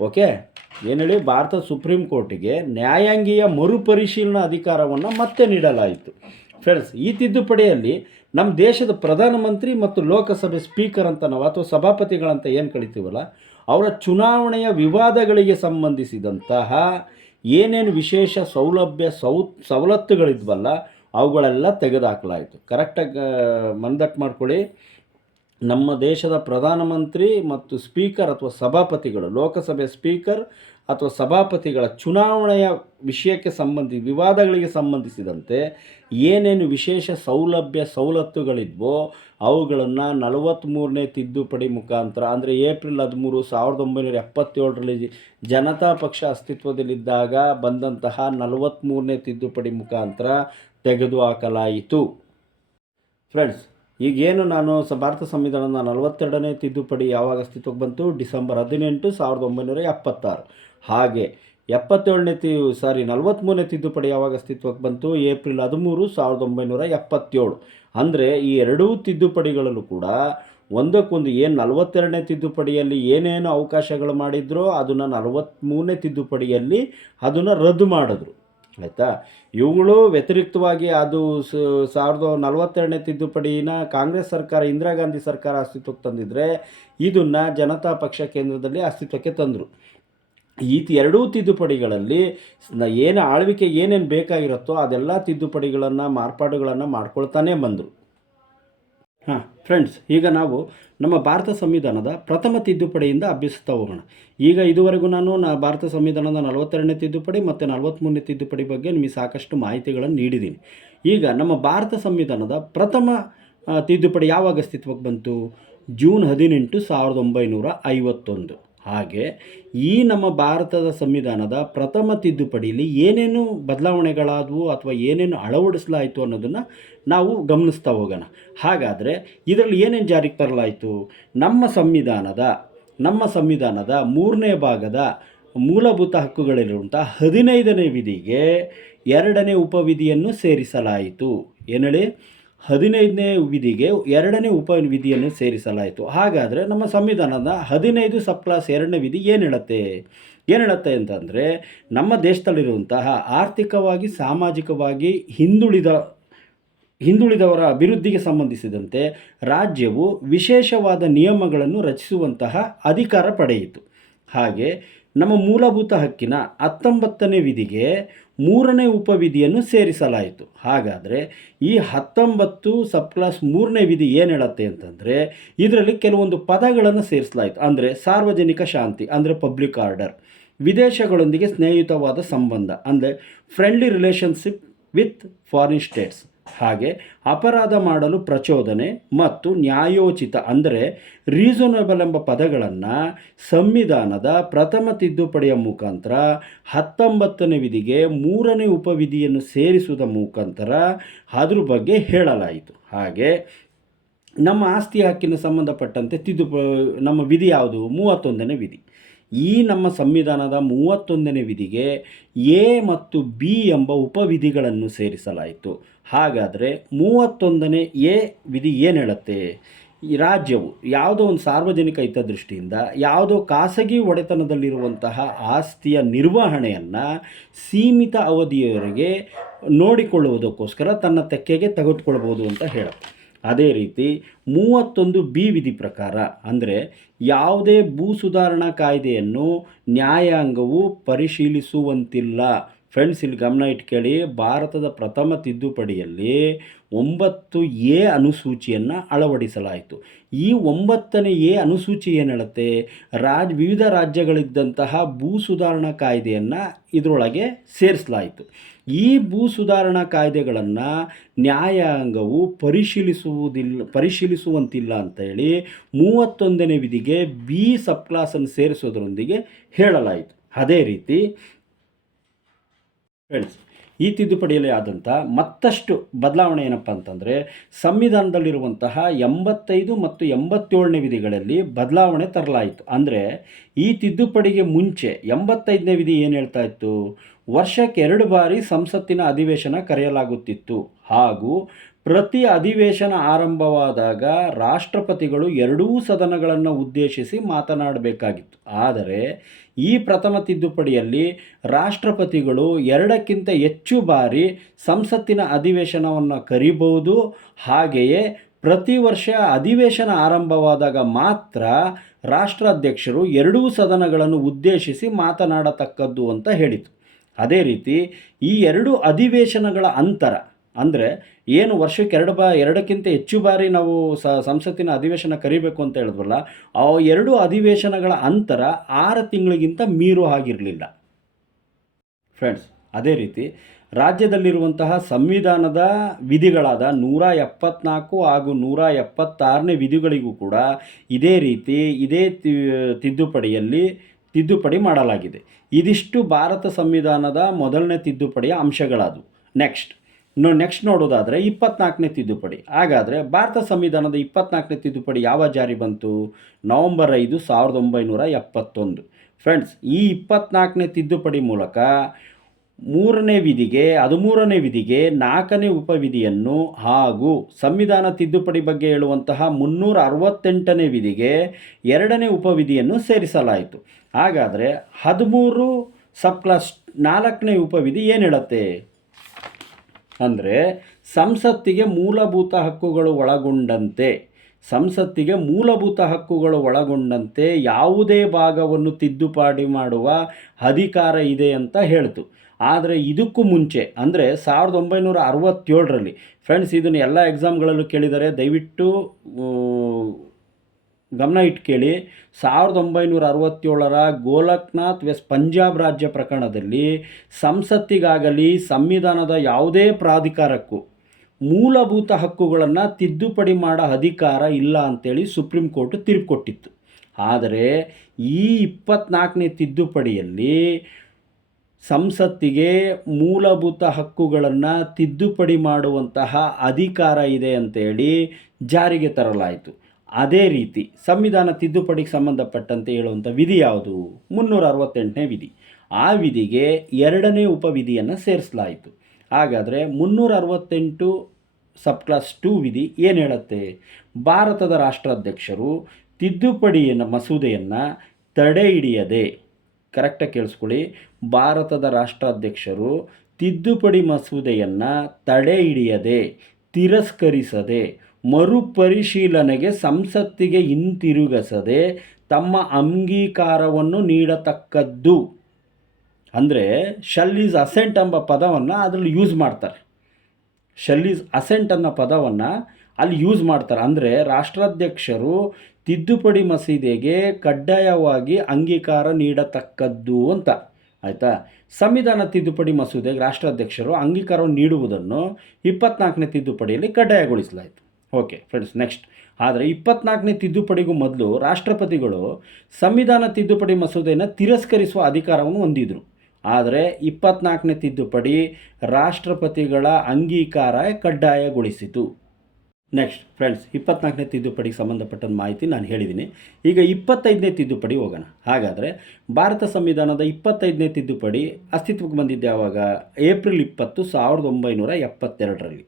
ಓಕೆ, ಏನು ಹೇಳಿ, ಭಾರತದ ಸುಪ್ರೀಂ ಕೋರ್ಟಿಗೆ ನ್ಯಾಯಾಂಗೀಯ ಮರುಪರಿಶೀಲನಾ ಅಧಿಕಾರವನ್ನು ಮತ್ತೆ ನೀಡಲಾಯಿತು. ಫ್ರೆಂಡ್ಸ್, ಈ ತಿದ್ದುಪಡಿಯಲ್ಲಿ ನಮ್ಮ ದೇಶದ ಪ್ರಧಾನಮಂತ್ರಿ ಮತ್ತು ಲೋಕಸಭೆ ಸ್ಪೀಕರ್ ಅಂತ ನಾವು ಅಥವಾ ಸಭಾಪತಿಗಳಂತ ಏನು ಕರಿತೀವಲ್ಲ, ಅವರ ಚುನಾವಣೆಯ ವಿವಾದಗಳಿಗೆ ಸಂಬಂಧಿಸಿದಂತಹ ಏನೇನು ವಿಶೇಷ ಸವಲತ್ತುಗಳಿದ್ವಲ್ಲ ಅವುಗಳೆಲ್ಲ ತೆಗೆದುಹಾಕಲಾಯಿತು. ಕರೆಕ್ಟಾಗಿ ಮನದಟ್ಟು ಮಾಡ್ಕೊಳ್ಳಿ. ನಮ್ಮ ದೇಶದ ಪ್ರಧಾನಮಂತ್ರಿ ಮತ್ತು ಸ್ಪೀಕರ್ ಅಥವಾ ಸಭಾಪತಿಗಳು, ಲೋಕಸಭೆ ಸ್ಪೀಕರ್ ಅಥವಾ ಸಭಾಪತಿಗಳ ಚುನಾವಣೆಯ ವಿಷಯಕ್ಕೆ ವಿವಾದಗಳಿಗೆ ಸಂಬಂಧಿಸಿದಂತೆ ಏನೇನು ವಿಶೇಷ ಸವಲತ್ತುಗಳಿದ್ವೋ ಅವುಗಳನ್ನು 43ನೇ ತಿದ್ದುಪಡಿ ಮುಖಾಂತರ, ಅಂದರೆ ಏಪ್ರಿಲ್ 13, 1977ರಲ್ಲಿ ಜನತಾ ಪಕ್ಷ ಅಸ್ತಿತ್ವದಲ್ಲಿದ್ದಾಗ ಬಂದಂತಹ 43ನೇ ತಿದ್ದುಪಡಿ ಮುಖಾಂತರ ತೆಗೆದುಹಾಕಲಾಯಿತು. ಫ್ರೆಂಡ್ಸ್, ಈಗೇನು ನಾನು ಭಾರತ ಸಂವಿಧಾನದ 42ನೇ ತಿದ್ದುಪಡಿ ಯಾವಾಗ ಅಸ್ತಿತ್ವಕ್ಕೆ ಬಂತು? ಡಿಸೆಂಬರ್ 18, 1976. ಹಾಗೆ 43ನೇ ತಿದ್ದುಪಡಿ ಯಾವಾಗ ಅಸ್ತಿತ್ವಕ್ಕೆ ಬಂತು? ಏಪ್ರಿಲ್ 13, 1977. ಅಂದರೆ ಈ ಎರಡೂ ತಿದ್ದುಪಡಿಗಳಲ್ಲೂ ಕೂಡ ಒಂದಕ್ಕೊಂದು ಏನು 42ನೇ ತಿದ್ದುಪಡಿಯಲ್ಲಿ ಏನೇನು ಅವಕಾಶಗಳು ಮಾಡಿದ್ರೋ ಅದನ್ನು 43ನೇ ತಿದ್ದುಪಡಿಯಲ್ಲಿ ಅದನ್ನು ರದ್ದು ಮಾಡಿದ್ರು. ಆಯಿತಾ? ಇವುಗಳು ವ್ಯತಿರಿಕ್ತವಾಗಿ ಅದು 42ನೇ ತಿದ್ದುಪಡಿನ ಕಾಂಗ್ರೆಸ್ ಸರ್ಕಾರ, ಇಂದಿರಾ ಗಾಂಧಿ ಸರ್ಕಾರ ಅಸ್ತಿತ್ವಕ್ಕೆ ತಂದಿದ್ದರೆ ಇದನ್ನು ಜನತಾ ಪಕ್ಷ ಕೇಂದ್ರದಲ್ಲಿ ಅಸ್ತಿತ್ವಕ್ಕೆ ತಂದರು. ಈ ಎರಡೂ ತಿದ್ದುಪಡಿಗಳಲ್ಲಿ ಏನು ಆಳ್ವಿಕೆಗೆ ಏನೇನು ಬೇಕಾಗಿರುತ್ತೋ ಅದೆಲ್ಲ ತಿದ್ದುಪಡಿಗಳನ್ನು, ಮಾರ್ಪಾಡುಗಳನ್ನು ಮಾಡ್ಕೊಳ್ತಾನೇ ಬಂದರು. ಫ್ರೆಂಡ್ಸ್, ಈಗ ನಾವು ನಮ್ಮ ಭಾರತ ಸಂವಿಧಾನದ ಪ್ರಥಮ ತಿದ್ದುಪಡಿಯಿಂದ ಅಭ್ಯಸಿಸ್ತಾ ಹೋಗೋಣ. ಈಗ ಇದುವರೆಗೂ ನಾನು ಭಾರತ ಸಂವಿಧಾನದ 42ನೇ ತಿದ್ದುಪಡಿ ಮತ್ತು 43ನೇ ತಿದ್ದುಪಡಿ ಬಗ್ಗೆ ನಿಮಗೆ ಸಾಕಷ್ಟು ಮಾಹಿತಿಗಳನ್ನು ನೀಡಿದ್ದೀನಿ. ಈಗ ನಮ್ಮ ಭಾರತ ಸಂವಿಧಾನದ ಪ್ರಥಮ ತಿದ್ದುಪಡಿ ಯಾವಾಗ ಅಸ್ತಿತ್ವಕ್ಕೆ ಬಂತು? ಜೂನ್ 18, 1951. ಹಾಗೆ ಈ ನಮ್ಮ ಭಾರತದ ಸಂವಿಧಾನದ ಪ್ರಥಮ ತಿದ್ದುಪಡಿಯಲ್ಲಿ ಏನೇನು ಬದಲಾವಣೆಗಳಾದವು ಅಥವಾ ಏನೇನು ಅಳವಡಿಸಲಾಯಿತು ಅನ್ನೋದನ್ನು ನಾವು ಗಮನಿಸ್ತಾ ಹೋಗೋಣ. ಹಾಗಾದರೆ ಇದರಲ್ಲಿ ಏನೇನು ಜಾರಿಗೆ ತರಲಾಯಿತು? ನಮ್ಮ ಸಂವಿಧಾನದ 3ನೇ ಭಾಗದ ಮೂಲಭೂತ ಹಕ್ಕುಗಳಿರುವಂಥ 15ನೇ ವಿಧಿಗೆ 2ನೇ ಉಪವಿಧಿಯನ್ನು ಸೇರಿಸಲಾಯಿತು. ಏನು ಹೇಳಿ? 15ನೇ ವಿಧಿಗೆ 2ನೇ ಉಪವಿಧಿಯನ್ನು ಸೇರಿಸಲಾಯಿತು. ಹಾಗಾದರೆ ನಮ್ಮ ಸಂವಿಧಾನದ 15 ಸಬ್ ಕ್ಲಾಸ್ 2ನೇ ವಿಧಿ ಏನು ಹೇಳುತ್ತೆ ಅಂತಂದರೆ, ನಮ್ಮ ದೇಶದಲ್ಲಿರುವಂತಹ ಆರ್ಥಿಕವಾಗಿ, ಸಾಮಾಜಿಕವಾಗಿ ಹಿಂದುಳಿದವರ ಅಭಿವೃದ್ಧಿಗೆ ಸಂಬಂಧಿಸಿದಂತೆ ರಾಜ್ಯವು ವಿಶೇಷವಾದ ನಿಯಮಗಳನ್ನು ರಚಿಸುವಂತಹ ಅಧಿಕಾರ ಪಡೆಯಿತು. ಹಾಗೆ ನಮ್ಮ ಮೂಲಭೂತ ಹಕ್ಕಿನ 19ನೇ ವಿಧಿಗೆ 3ನೇ ಉಪವಿಧಿಯನ್ನು ಸೇರಿಸಲಾಯಿತು. ಹಾಗಾದರೆ ಈ 19 ಸಬ್ ಕ್ಲಾಸ್ 3ನೇ ವಿಧಿ ಏನು ಹೇಳುತ್ತೆ ಅಂತಂದರೆ, ಇದರಲ್ಲಿ ಕೆಲವೊಂದು ಪದಗಳನ್ನು ಸೇರಿಸಲಾಯಿತು. ಅಂದರೆ ಸಾರ್ವಜನಿಕ ಶಾಂತಿ, ಅಂದರೆ ಪಬ್ಲಿಕ್ ಆರ್ಡರ್, ವಿದೇಶಗಳೊಂದಿಗೆ ಸ್ನೇಹಿತವಾದ ಸಂಬಂಧ, ಅಂದರೆ friendly relationship with foreign States, ಹಾಗೆ ಅಪರಾಧ ಮಾಡಲು ಪ್ರಚೋದನೆ ಮತ್ತು ನ್ಯಾಯೋಚಿತ, ಅಂದರೆ ರೀಸನಬಲ್ ಎಂಬ ಪದಗಳನ್ನು ಸಂವಿಧಾನದ ಪ್ರಥಮ ತಿದ್ದುಪಡಿಯ ಮುಖಾಂತರ 19ನೇ ವಿಧಿಗೆ 3ನೇ ಉಪವಿಧಿಯನ್ನು ಸೇರಿಸುವುದ ಮುಖಾಂತರ ಅದ್ರ ಬಗ್ಗೆ ಹೇಳಲಾಯಿತು. ಹಾಗೆ ನಮ್ಮ ಆಸ್ತಿ ಹಕ್ಕಿನ ಸಂಬಂಧಪಟ್ಟಂತೆ ನಮ್ಮ ವಿಧಿ ಯಾವುದು? 31ನೇ ವಿಧಿ. ಈ ನಮ್ಮ ಸಂವಿಧಾನದ 31ನೇ ವಿಧಿಗೆ ಎ ಮತ್ತು ಬಿ ಎಂಬ ಉಪವಿಧಿಗಳನ್ನು ಸೇರಿಸಲಾಯಿತು. ಹಾಗಾದರೆ 31ನೇ ಎ ವಿಧಿ ಏನು ಹೇಳುತ್ತೆ? ಈ ರಾಜ್ಯವು ಯಾವುದೋ ಒಂದು ಸಾರ್ವಜನಿಕ ಹಿತದೃಷ್ಟಿಯಿಂದ ಯಾವುದೋ ಖಾಸಗಿ ಒಡೆತನದಲ್ಲಿರುವಂತಹ ಆಸ್ತಿಯ ನಿರ್ವಹಣೆಯನ್ನು ಸೀಮಿತ ಅವಧಿಯವರೆಗೆ ನೋಡಿಕೊಳ್ಳುವುದಕ್ಕೋಸ್ಕರ ತನ್ನ ತೆಕ್ಕೆಗೆ ತೆಗೆದುಕೊಳ್ಬೋದು ಅಂತ ಹೇಳುತ್ತೆ. ಅದೇ ರೀತಿ 31 ಬಿ ವಿಧಿ ಪ್ರಕಾರ, ಅಂದರೆ ಯಾವುದೇ ಭೂ ಸುಧಾರಣಾ ಕಾಯ್ದೆಯನ್ನು ನ್ಯಾಯಾಂಗವು ಪರಿಶೀಲಿಸುವಂತಿಲ್ಲ. ಫ್ರೆಂಡ್ಸ್, ಇಲ್ಲಿ ಗಮನ ಇಟ್ಕೊಳ್ಳಿ. ಭಾರತದ ಪ್ರಥಮ ತಿದ್ದುಪಡಿಯಲ್ಲಿ 9A ಅನುಸೂಚಿಯನ್ನು ಅಳವಡಿಸಲಾಯಿತು. ಈ 9ನೇ ಅನುಸೂಚಿ ಏನು ಹೇಳುತ್ತೆ? ವಿವಿಧ ರಾಜ್ಯಗಳಿದ್ದಂತಹ ಭೂ ಸುಧಾರಣಾ ಕಾಯ್ದೆಯನ್ನು ಇದರೊಳಗೆ ಸೇರಿಸಲಾಯಿತು. ಈ ಭೂ ಸುಧಾರಣಾ ಕಾಯ್ದೆಗಳನ್ನು ನ್ಯಾಯಾಂಗವು ಪರಿಶೀಲಿಸುವಂತಿಲ್ಲ ಅಂತೇಳಿ 31ನೇ ವಿಧಿಗೆ ಬಿ ಸಬ್ ಕ್ಲಾಸನ್ನು ಸೇರಿಸೋದರೊಂದಿಗೆ ಹೇಳಲಾಯಿತು. ಅದೇ ರೀತಿ ಫ್ರೆಂಡ್ಸ್, ಈ ತಿದ್ದುಪಡಿಯಲ್ಲಿ ಆದಂಥ ಮತ್ತಷ್ಟು ಬದಲಾವಣೆ ಏನಪ್ಪ ಅಂತಂದರೆ, ಸಂವಿಧಾನದಲ್ಲಿರುವಂತಹ 85 ಮತ್ತು 87ನೇ ವಿಧಿಗಳಲ್ಲಿ ಬದಲಾವಣೆ ತರಲಾಯಿತು. ಅಂದರೆ ಈ ತಿದ್ದುಪಡಿಗೆ ಮುಂಚೆ 85ನೇ ವಿಧಿ ಏನು ಹೇಳ್ತಾ ಇತ್ತು, ವರ್ಷಕ್ಕೆ 2 ಬಾರಿ ಸಂಸತ್ತಿನ ಅಧಿವೇಶನ ಕರೆಯಲಾಗುತ್ತಿತ್ತು ಹಾಗೂ ಪ್ರತಿ ಅಧಿವೇಶನ ಆರಂಭವಾದಾಗ ರಾಷ್ಟ್ರಪತಿಗಳು ಎರಡೂ ಸದನಗಳನ್ನು ಉದ್ದೇಶಿಸಿ ಮಾತನಾಡಬೇಕಾಗಿತ್ತು. ಆದರೆ ಈ ಪ್ರಥಮ ತಿದ್ದುಪಡಿಯಲ್ಲಿ ರಾಷ್ಟ್ರಪತಿಗಳು 2ಕ್ಕಿಂತ ಹೆಚ್ಚು ಬಾರಿ ಸಂಸತ್ತಿನ ಅಧಿವೇಶನವನ್ನು ಕರೀಬಹುದು. ಹಾಗೆಯೇ ಪ್ರತಿ ವರ್ಷ ಅಧಿವೇಶನ ಆರಂಭವಾದಾಗ ಮಾತ್ರ ರಾಷ್ಟ್ರಾಧ್ಯಕ್ಷರು ಎರಡೂ ಸದನಗಳನ್ನು ಉದ್ದೇಶಿಸಿ ಮಾತನಾಡತಕ್ಕದ್ದು ಅಂತ ಹೇಳಿತು. ಅದೇ ರೀತಿ ಈ ಎರಡು ಅಧಿವೇಶನಗಳ ಅಂತರ, ಅಂದರೆ ಏನು ವರ್ಷಕ್ಕೆ 2ಕ್ಕಿಂತ ಹೆಚ್ಚು ಬಾರಿ ನಾವು ಸಂಸತ್ತಿನ ಅಧಿವೇಶನ ಕರಿಬೇಕು ಅಂತ ಹೇಳಿದ್ವಲ್ಲ, ಆ 2 ಅಧಿವೇಶನಗಳ ಅಂತರ 6 ತಿಂಗಳಿಗಿಂತ ಮೀರು ಆಗಿರಲಿಲ್ಲ ಫ್ರೆಂಡ್ಸ್. ಅದೇ ರೀತಿ ರಾಜ್ಯದಲ್ಲಿರುವಂತಹ ಸಂವಿಧಾನದ ವಿಧಿಗಳಾದ 174 ಹಾಗೂ 176ನೇ ವಿಧಿಗಳಿಗೂ ಕೂಡ ಇದೇ ರೀತಿ ತಿದ್ದುಪಡಿ ಮಾಡಲಾಗಿದೆ. ಇದಿಷ್ಟು ಭಾರತ ಸಂವಿಧಾನದ ಮೊದಲನೇ ತಿದ್ದುಪಡಿಯ ಅಂಶಗಳಾದವು. ನೆಕ್ಸ್ಟ್ ನೋಡೋದಾದರೆ 24ನೇ ತಿದ್ದುಪಡಿ. ಹಾಗಾದರೆ ಭಾರತ ಸಂವಿಧಾನದ 24ನೇ ತಿದ್ದುಪಡಿ ಯಾವ ಜಾರಿ ಬಂತು? ನವೆಂಬರ್ 5, 1971. ಫ್ರೆಂಡ್ಸ್, ಈ 24ನೇ ತಿದ್ದುಪಡಿ ಮೂಲಕ 3ನೇ ವಿಧಿಗೆ 13ನೇ ವಿಧಿಗೆ 4ನೇ ಉಪವಿಧಿಯನ್ನು ಹಾಗೂ ಸಂವಿಧಾನ ತಿದ್ದುಪಡಿ ಬಗ್ಗೆ ಹೇಳುವಂತಹ 368ನೇ ವಿಧಿಗೆ 2ನೇ ಉಪವಿಧಿಯನ್ನು ಸೇರಿಸಲಾಯಿತು. ಹಾಗಾದರೆ 13 ಸಬ್ ಕ್ಲಾಸ್ 4ನೇ ಉಪವಿಧಿ ಏನು ಹೇಳುತ್ತೆ ಅಂದರೆ, ಸಂಸತ್ತಿಗೆ ಮೂಲಭೂತ ಹಕ್ಕುಗಳು ಒಳಗೊಂಡಂತೆ ಯಾವುದೇ ಭಾಗವನ್ನು ತಿದ್ದುಪಡಿ ಮಾಡುವ ಅಧಿಕಾರ ಇದೆ ಅಂತ ಹೇಳ್ತು. ಆದರೆ ಇದಕ್ಕೂ ಮುಂಚೆ ಅಂದರೆ 1967ರಲ್ಲಿ ಫ್ರೆಂಡ್ಸ್, ಇದನ್ನು ಎಲ್ಲ ಎಕ್ಸಾಮ್ಗಳಲ್ಲೂ ಕೇಳಿದರೆ ದಯವಿಟ್ಟು ಗಮನ ಇಟ್ಟು ಕೇಳಿ. 1967ರ ಗೋಲಕ್ನಾಥ್ ಪಂಜಾಬ್ ರಾಜ್ಯ ಪ್ರಕರಣದಲ್ಲಿ ಸಂಸತ್ತಿಗಾಗಲಿ ಸಂವಿಧಾನದ ಯಾವುದೇ ಪ್ರಾಧಿಕಾರಕ್ಕೂ ಮೂಲಭೂತ ಹಕ್ಕುಗಳನ್ನು ತಿದ್ದುಪಡಿ ಮಾಡೋ ಅಧಿಕಾರ ಇಲ್ಲ ಅಂತೇಳಿ ಸುಪ್ರೀಂ ಕೋರ್ಟ್ ತೀರ್ಪು ಕೊಟ್ಟಿತ್ತು. ಆದರೆ ಈ 24ನೇ ತಿದ್ದುಪಡಿಯಲ್ಲಿ ಸಂಸತ್ತಿಗೆ ಮೂಲಭೂತ ಹಕ್ಕುಗಳನ್ನು ತಿದ್ದುಪಡಿ ಮಾಡುವಂತಹ ಅಧಿಕಾರ ಇದೆ ಅಂತೇಳಿ ಜಾರಿಗೆ ತರಲಾಯಿತು. ಅದೇ ರೀತಿ ಸಂವಿಧಾನ ತಿದ್ದುಪಡಿಗೆ ಸಂಬಂಧಪಟ್ಟಂತೆ ಹೇಳುವಂಥ ವಿಧಿ ಯಾವುದು? 368ನೇ ವಿಧಿ. ಆ ವಿಧಿಗೆ 2ನೇ ಉಪವಿಧಿಯನ್ನು ಸೇರಿಸಲಾಯಿತು. ಹಾಗಾದರೆ 368 ಸಬ್ ಕ್ಲಾಸ್ 2 ವಿಧಿ ಏನು ಹೇಳುತ್ತೆ? ಭಾರತದ ರಾಷ್ಟ್ರಾಧ್ಯಕ್ಷರು ತಿದ್ದುಪಡಿಯ ಮಸೂದೆಯನ್ನು ತಡೆ ಹಿಡಿಯದೆ, ಕರೆಕ್ಟಾಗಿ ಕೇಳಿಸ್ಕೊಳ್ಳಿ, ಭಾರತದ ರಾಷ್ಟ್ರಾಧ್ಯಕ್ಷರು ತಿದ್ದುಪಡಿ ಮಸೂದೆಯನ್ನು ತಡೆ ಹಿಡಿಯದೆ, ತಿರಸ್ಕರಿಸದೆ, ಮರುಪರಿಶೀಲನೆಗೆ ಸಂಸತ್ತಿಗೆ ಹಿಂತಿರುಗಿಸದೆ ತಮ್ಮ ಅಂಗೀಕಾರವನ್ನು ನೀಡತಕ್ಕದ್ದು. ಅಂದರೆ ಶಲ್ ಈಸ್ ಅಸೆಂಟ್ ಎಂಬ ಪದವನ್ನು ಅದರಲ್ಲಿ ಯೂಸ್ ಮಾಡ್ತಾರೆ. ಶಲ್ ಈಸ್ ಅಸೆಂಟ್ ಅನ್ನೋ ಪದವನ್ನು ಅಲ್ಲಿ ಯೂಸ್ ಮಾಡ್ತಾರೆ. ಅಂದರೆ ರಾಷ್ಟ್ರಾಧ್ಯಕ್ಷರು ತಿದ್ದುಪಡಿ ಮಸೂದೆಗೆ ಕಡ್ಡಾಯವಾಗಿ ಅಂಗೀಕಾರ ನೀಡತಕ್ಕದ್ದು ಅಂತ. ಆಯಿತಾ? ಸಂವಿಧಾನ ತಿದ್ದುಪಡಿ ಮಸೂದೆಗೆ ರಾಷ್ಟ್ರಾಧ್ಯಕ್ಷರು ಅಂಗೀಕಾರವನ್ನು ನೀಡುವುದನ್ನು 24ನೇ ತಿದ್ದುಪಡಿಯಲ್ಲಿ ಕಡ್ಡಾಯಗೊಳಿಸಲಾಯಿತು. Okay friends, next. ಆದರೆ 24ನೇ ತಿದ್ದುಪಡಿಗೂ ಮೊದಲು ರಾಷ್ಟ್ರಪತಿಗಳು ಸಂವಿಧಾನ ತಿದ್ದುಪಡಿ ಮಸೂದೆಯನ್ನು ತಿರಸ್ಕರಿಸುವ ಅಧಿಕಾರವನ್ನು ಹೊಂದಿದ್ರು. ಆದರೆ 24ನೇ ತಿದ್ದುಪಡಿ ರಾಷ್ಟ್ರಪತಿಗಳ ಅಂಗೀಕಾರ ಕಡ್ಡಾಯಗೊಳಿಸಿತು. ನೆಕ್ಸ್ಟ್ ಫ್ರೆಂಡ್ಸ್, 24ನೇ ತಿದ್ದುಪಡಿಗೆ ಸಂಬಂಧಪಟ್ಟ ಮಾಹಿತಿ ನಾನು ಹೇಳಿದ್ದೀನಿ. ಈಗ 25ನೇ ತಿದ್ದುಪಡಿ ಹೋಗೋಣ. ಹಾಗಾದರೆ ಭಾರತ ಸಂವಿಧಾನದ 25ನೇ ತಿದ್ದುಪಡಿ ಅಸ್ತಿತ್ವಕ್ಕೆ ಬಂದಿದ್ದು ಯಾವಾಗ? ಏಪ್ರಿಲ್ 20, 1972ರಲ್ಲಿ.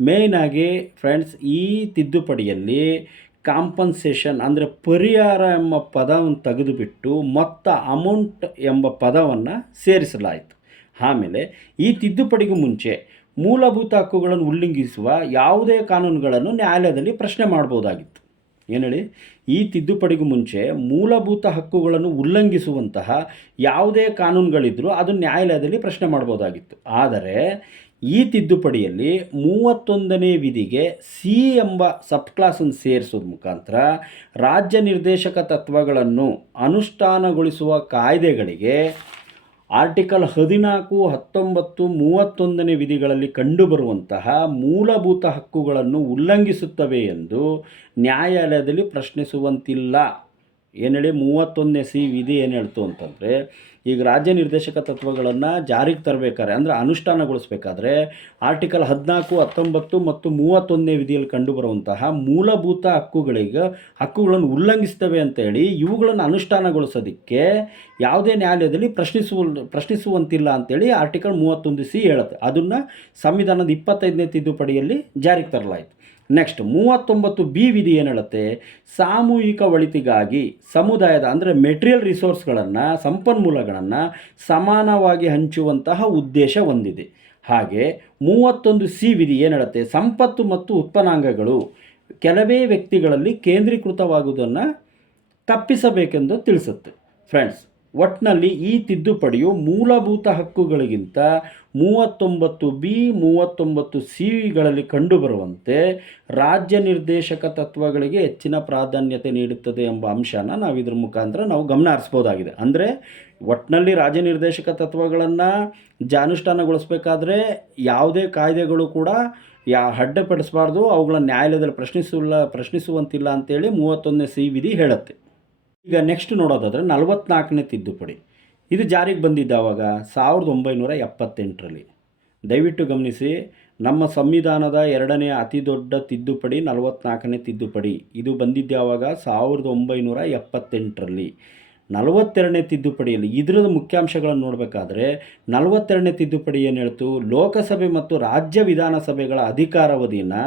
ಮೇಯ್ನಾಗಿ ಫ್ರೆಂಡ್ಸ್, ಈ ತಿದ್ದುಪಡಿಯಲ್ಲಿ ಕಾಂಪನ್ಸೇಷನ್ ಅಂದರೆ ಪರಿಹಾರ ಎಂಬ ಪದವನ್ನು ತೆಗೆದುಬಿಟ್ಟು ಮೊತ್ತ ಅಮೌಂಟ್ ಎಂಬ ಪದವನ್ನು ಸೇರಿಸಲಾಯಿತು. ಆಮೇಲೆ ಈ ತಿದ್ದುಪಡಿಗೂ ಮುಂಚೆ ಮೂಲಭೂತ ಹಕ್ಕುಗಳನ್ನು ಉಲ್ಲಂಘಿಸುವ ಯಾವುದೇ ಕಾನೂನುಗಳನ್ನು ನ್ಯಾಯಾಲಯದಲ್ಲಿ ಪ್ರಶ್ನೆ ಮಾಡ್ಬೋದಾಗಿತ್ತು. ಏನು ಹೇಳಿ? ಈ ತಿದ್ದುಪಡಿಗೂ ಮುಂಚೆ ಮೂಲಭೂತ ಹಕ್ಕುಗಳನ್ನು ಉಲ್ಲಂಘಿಸುವಂತಹ ಯಾವುದೇ ಕಾನೂನುಗಳಿದ್ದರೂ ಅದು ನ್ಯಾಯಾಲಯದಲ್ಲಿ ಪ್ರಶ್ನೆ ಮಾಡ್ಬೋದಾಗಿತ್ತು. ಆದರೆ ಈ ತಿದ್ದುಪಡಿಯಲ್ಲಿ 31ನೇ ವಿಧಿಗೆ ಸಿ ಎಂಬ ಸಬ್ ಕ್ಲಾಸನ್ನು ಸೇರಿಸೋದ ಮುಖಾಂತರ ರಾಜ್ಯ ನಿರ್ದೇಶಕ ತತ್ವಗಳನ್ನು ಅನುಷ್ಠಾನಗೊಳಿಸುವ ಕಾಯ್ದೆಗಳಿಗೆ ಆರ್ಟಿಕಲ್ 14, 19, 31ನೇ ವಿಧಿಗಳಲ್ಲಿ ಕಂಡುಬರುವಂತಹ ಮೂಲಭೂತ ಹಕ್ಕುಗಳನ್ನು ಉಲ್ಲಂಘಿಸುತ್ತವೆ ಎಂದು ನ್ಯಾಯಾಲಯದಲ್ಲಿ ಪ್ರಶ್ನಿಸುವಂತಿಲ್ಲ ಏನು ಹೇಳಿ 31ನೇ ಸಿ ವಿಧಿ ಏನು ಹೇಳ್ತು ಅಂತಂದರೆ, ಈಗ ರಾಜ್ಯ ನಿರ್ದೇಶಕ ತತ್ವಗಳನ್ನು ಜಾರಿಗೆ ತರಬೇಕಾದ್ರೆ ಅಂದರೆ ಅನುಷ್ಠಾನಗೊಳಿಸಬೇಕಾದ್ರೆ ಆರ್ಟಿಕಲ್ 14, 19 ಮತ್ತು 31ನೇ ವಿಧಿಯಲ್ಲಿ ಕಂಡುಬರುವಂತಹ ಮೂಲಭೂತ ಹಕ್ಕುಗಳನ್ನು ಉಲ್ಲಂಘಿಸ್ತವೆ ಅಂತೇಳಿ ಇವುಗಳನ್ನು ಅನುಷ್ಠಾನಗೊಳಿಸೋದಕ್ಕೆ ಯಾವುದೇ ನ್ಯಾಯಾಲಯದಲ್ಲಿ ಪ್ರಶ್ನಿಸುವಂತಿಲ್ಲ ಅಂತೇಳಿ ಆರ್ಟಿಕಲ್ 31C ಹೇಳುತ್ತೆ. ಅದನ್ನು ಸಂವಿಧಾನದ 25ನೇ ತಿದ್ದುಪಡಿಯಲ್ಲಿ ಜಾರಿಗೆ ತರಲಾಯಿತು. ನೆಕ್ಸ್ಟ್ 39B ವಿಧಿ ಏನು ಹೇಳುತ್ತೆ, ಸಾಮೂಹಿಕ ಒಳಿತಿಗಾಗಿ ಸಮುದಾಯದ ಅಂದರೆ ಮೆಟೀರಿಯಲ್ ರಿಸೋರ್ಸ್ಗಳನ್ನು ಸಂಪನ್ಮೂಲಗಳನ್ನು ಸಮಾನವಾಗಿ ಹಂಚುವಂತಹ ಉದ್ದೇಶ ಹೊಂದಿದೆ. ಹಾಗೆ 31C ವಿಧಿ ಏನು ಹೇಳುತ್ತೆ, ಸಂಪತ್ತು ಮತ್ತು ಉತ್ಪನ್ನಾಂಗಗಳು ಕೆಲವೇ ವ್ಯಕ್ತಿಗಳಲ್ಲಿ ಕೇಂದ್ರೀಕೃತವಾಗುವುದನ್ನು ತಪ್ಪಿಸಬೇಕೆಂದು ತಿಳಿಸುತ್ತೆ. ಫ್ರೆಂಡ್ಸ್, ಒಟ್ಟಿನಲ್ಲಿ ಈ ತಿದ್ದುಪಡಿಯು ಮೂಲಭೂತ ಹಕ್ಕುಗಳಿಗಿಂತ 39B 39Cಗಳಲ್ಲಿ ಕಂಡುಬರುವಂತೆ ರಾಜ್ಯ ನಿರ್ದೇಶಕ ತತ್ವಗಳಿಗೆ ಹೆಚ್ಚಿನ ಪ್ರಾಧಾನ್ಯತೆ ನೀಡುತ್ತದೆ ಎಂಬ ಅಂಶನ ನಾವು ಇದ್ರ ಮುಖಾಂತರ ನಾವು ಗಮನ ಹರಿಸ್ಬೋದಾಗಿದೆ. ಅಂದರೆ ಒಟ್ಟಿನಲ್ಲಿ ರಾಜ್ಯ ನಿರ್ದೇಶಕ ತತ್ವಗಳನ್ನು ಅನುಷ್ಠಾನಗೊಳಿಸಬೇಕಾದ್ರೆ ಯಾವುದೇ ಕಾಯ್ದೆಗಳು ಕೂಡ ಅಡ್ಡಪಡಿಸಬಾರ್ದು, ಅವುಗಳ ನ್ಯಾಯಾಲಯದಲ್ಲಿ ಪ್ರಶ್ನಿಸುವಂತಿಲ್ಲ ಅಂತೇಳಿ 31ನೇ ವಿಧಿ ಹೇಳುತ್ತೆ. ಈಗ ನೆಕ್ಸ್ಟ್ ನೋಡೋದಾದರೆ 44ನೇ ತಿದ್ದುಪಡಿ. ಇದು ಜಾರಿಗೆ ಬಂದಿದ್ದಾವಾಗ 1978ರಲ್ಲಿ. ದಯವಿಟ್ಟು ಗಮನಿಸಿ, ನಮ್ಮ ಸಂವಿಧಾನದ ಎರಡನೇ ಅತಿ ದೊಡ್ಡ ತಿದ್ದುಪಡಿ 44ನೇ ತಿದ್ದುಪಡಿ. ಇದು ಬಂದಿದ್ದಾವಾಗ 1978ರಲ್ಲಿ. 42ನೇ ತಿದ್ದುಪಡಿಯಲ್ಲಿ ಇದರದ ಮುಖ್ಯಾಂಶಗಳನ್ನು ನೋಡಬೇಕಾದ್ರೆ 42ನೇ ತಿದ್ದುಪಡಿ ಏನು ಹೇಳ್ತು, ಲೋಕಸಭೆ ಮತ್ತು ರಾಜ್ಯ ವಿಧಾನಸಭೆಗಳ ಅಧಿಕಾರಾವಧಿಯನ್ನು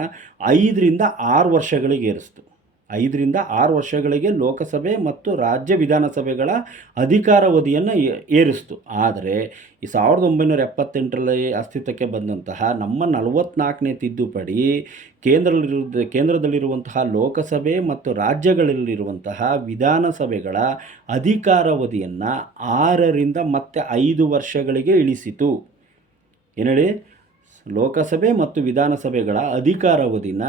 5ರಿಂದ 6 ವರ್ಷಗಳಿಗೆ ಏರಿಸ್ತು. 5ರಿಂದ 6 ವರ್ಷಗಳಿಗೆ ಲೋಕಸಭೆ ಮತ್ತು ರಾಜ್ಯ ವಿಧಾನಸಭೆಗಳ ಅಧಿಕಾರಾವಧಿಯನ್ನು ಏರಿಸ್ತು. ಆದರೆ ಈ 1978ರಲ್ಲಿ ಅಸ್ತಿತ್ವಕ್ಕೆ ಬಂದಂತಹ ನಮ್ಮ 44ನೇ ತಿದ್ದುಪಡಿ ಕೇಂದ್ರದಲ್ಲಿರುವಂತಹ ಲೋಕಸಭೆ ಮತ್ತು ರಾಜ್ಯಗಳಲ್ಲಿರುವಂತಹ ವಿಧಾನಸಭೆಗಳ ಅಧಿಕಾರಾವಧಿಯನ್ನು 6ರಿಂದ ಮತ್ತೆ 5 ವರ್ಷಗಳಿಗೆ ಇಳಿಸಿತು. ಏನು ಹೇಳಿ, ಲೋಕಸಭೆ ಮತ್ತು ವಿಧಾನಸಭೆಗಳ ಅಧಿಕಾರಾವಧಿನ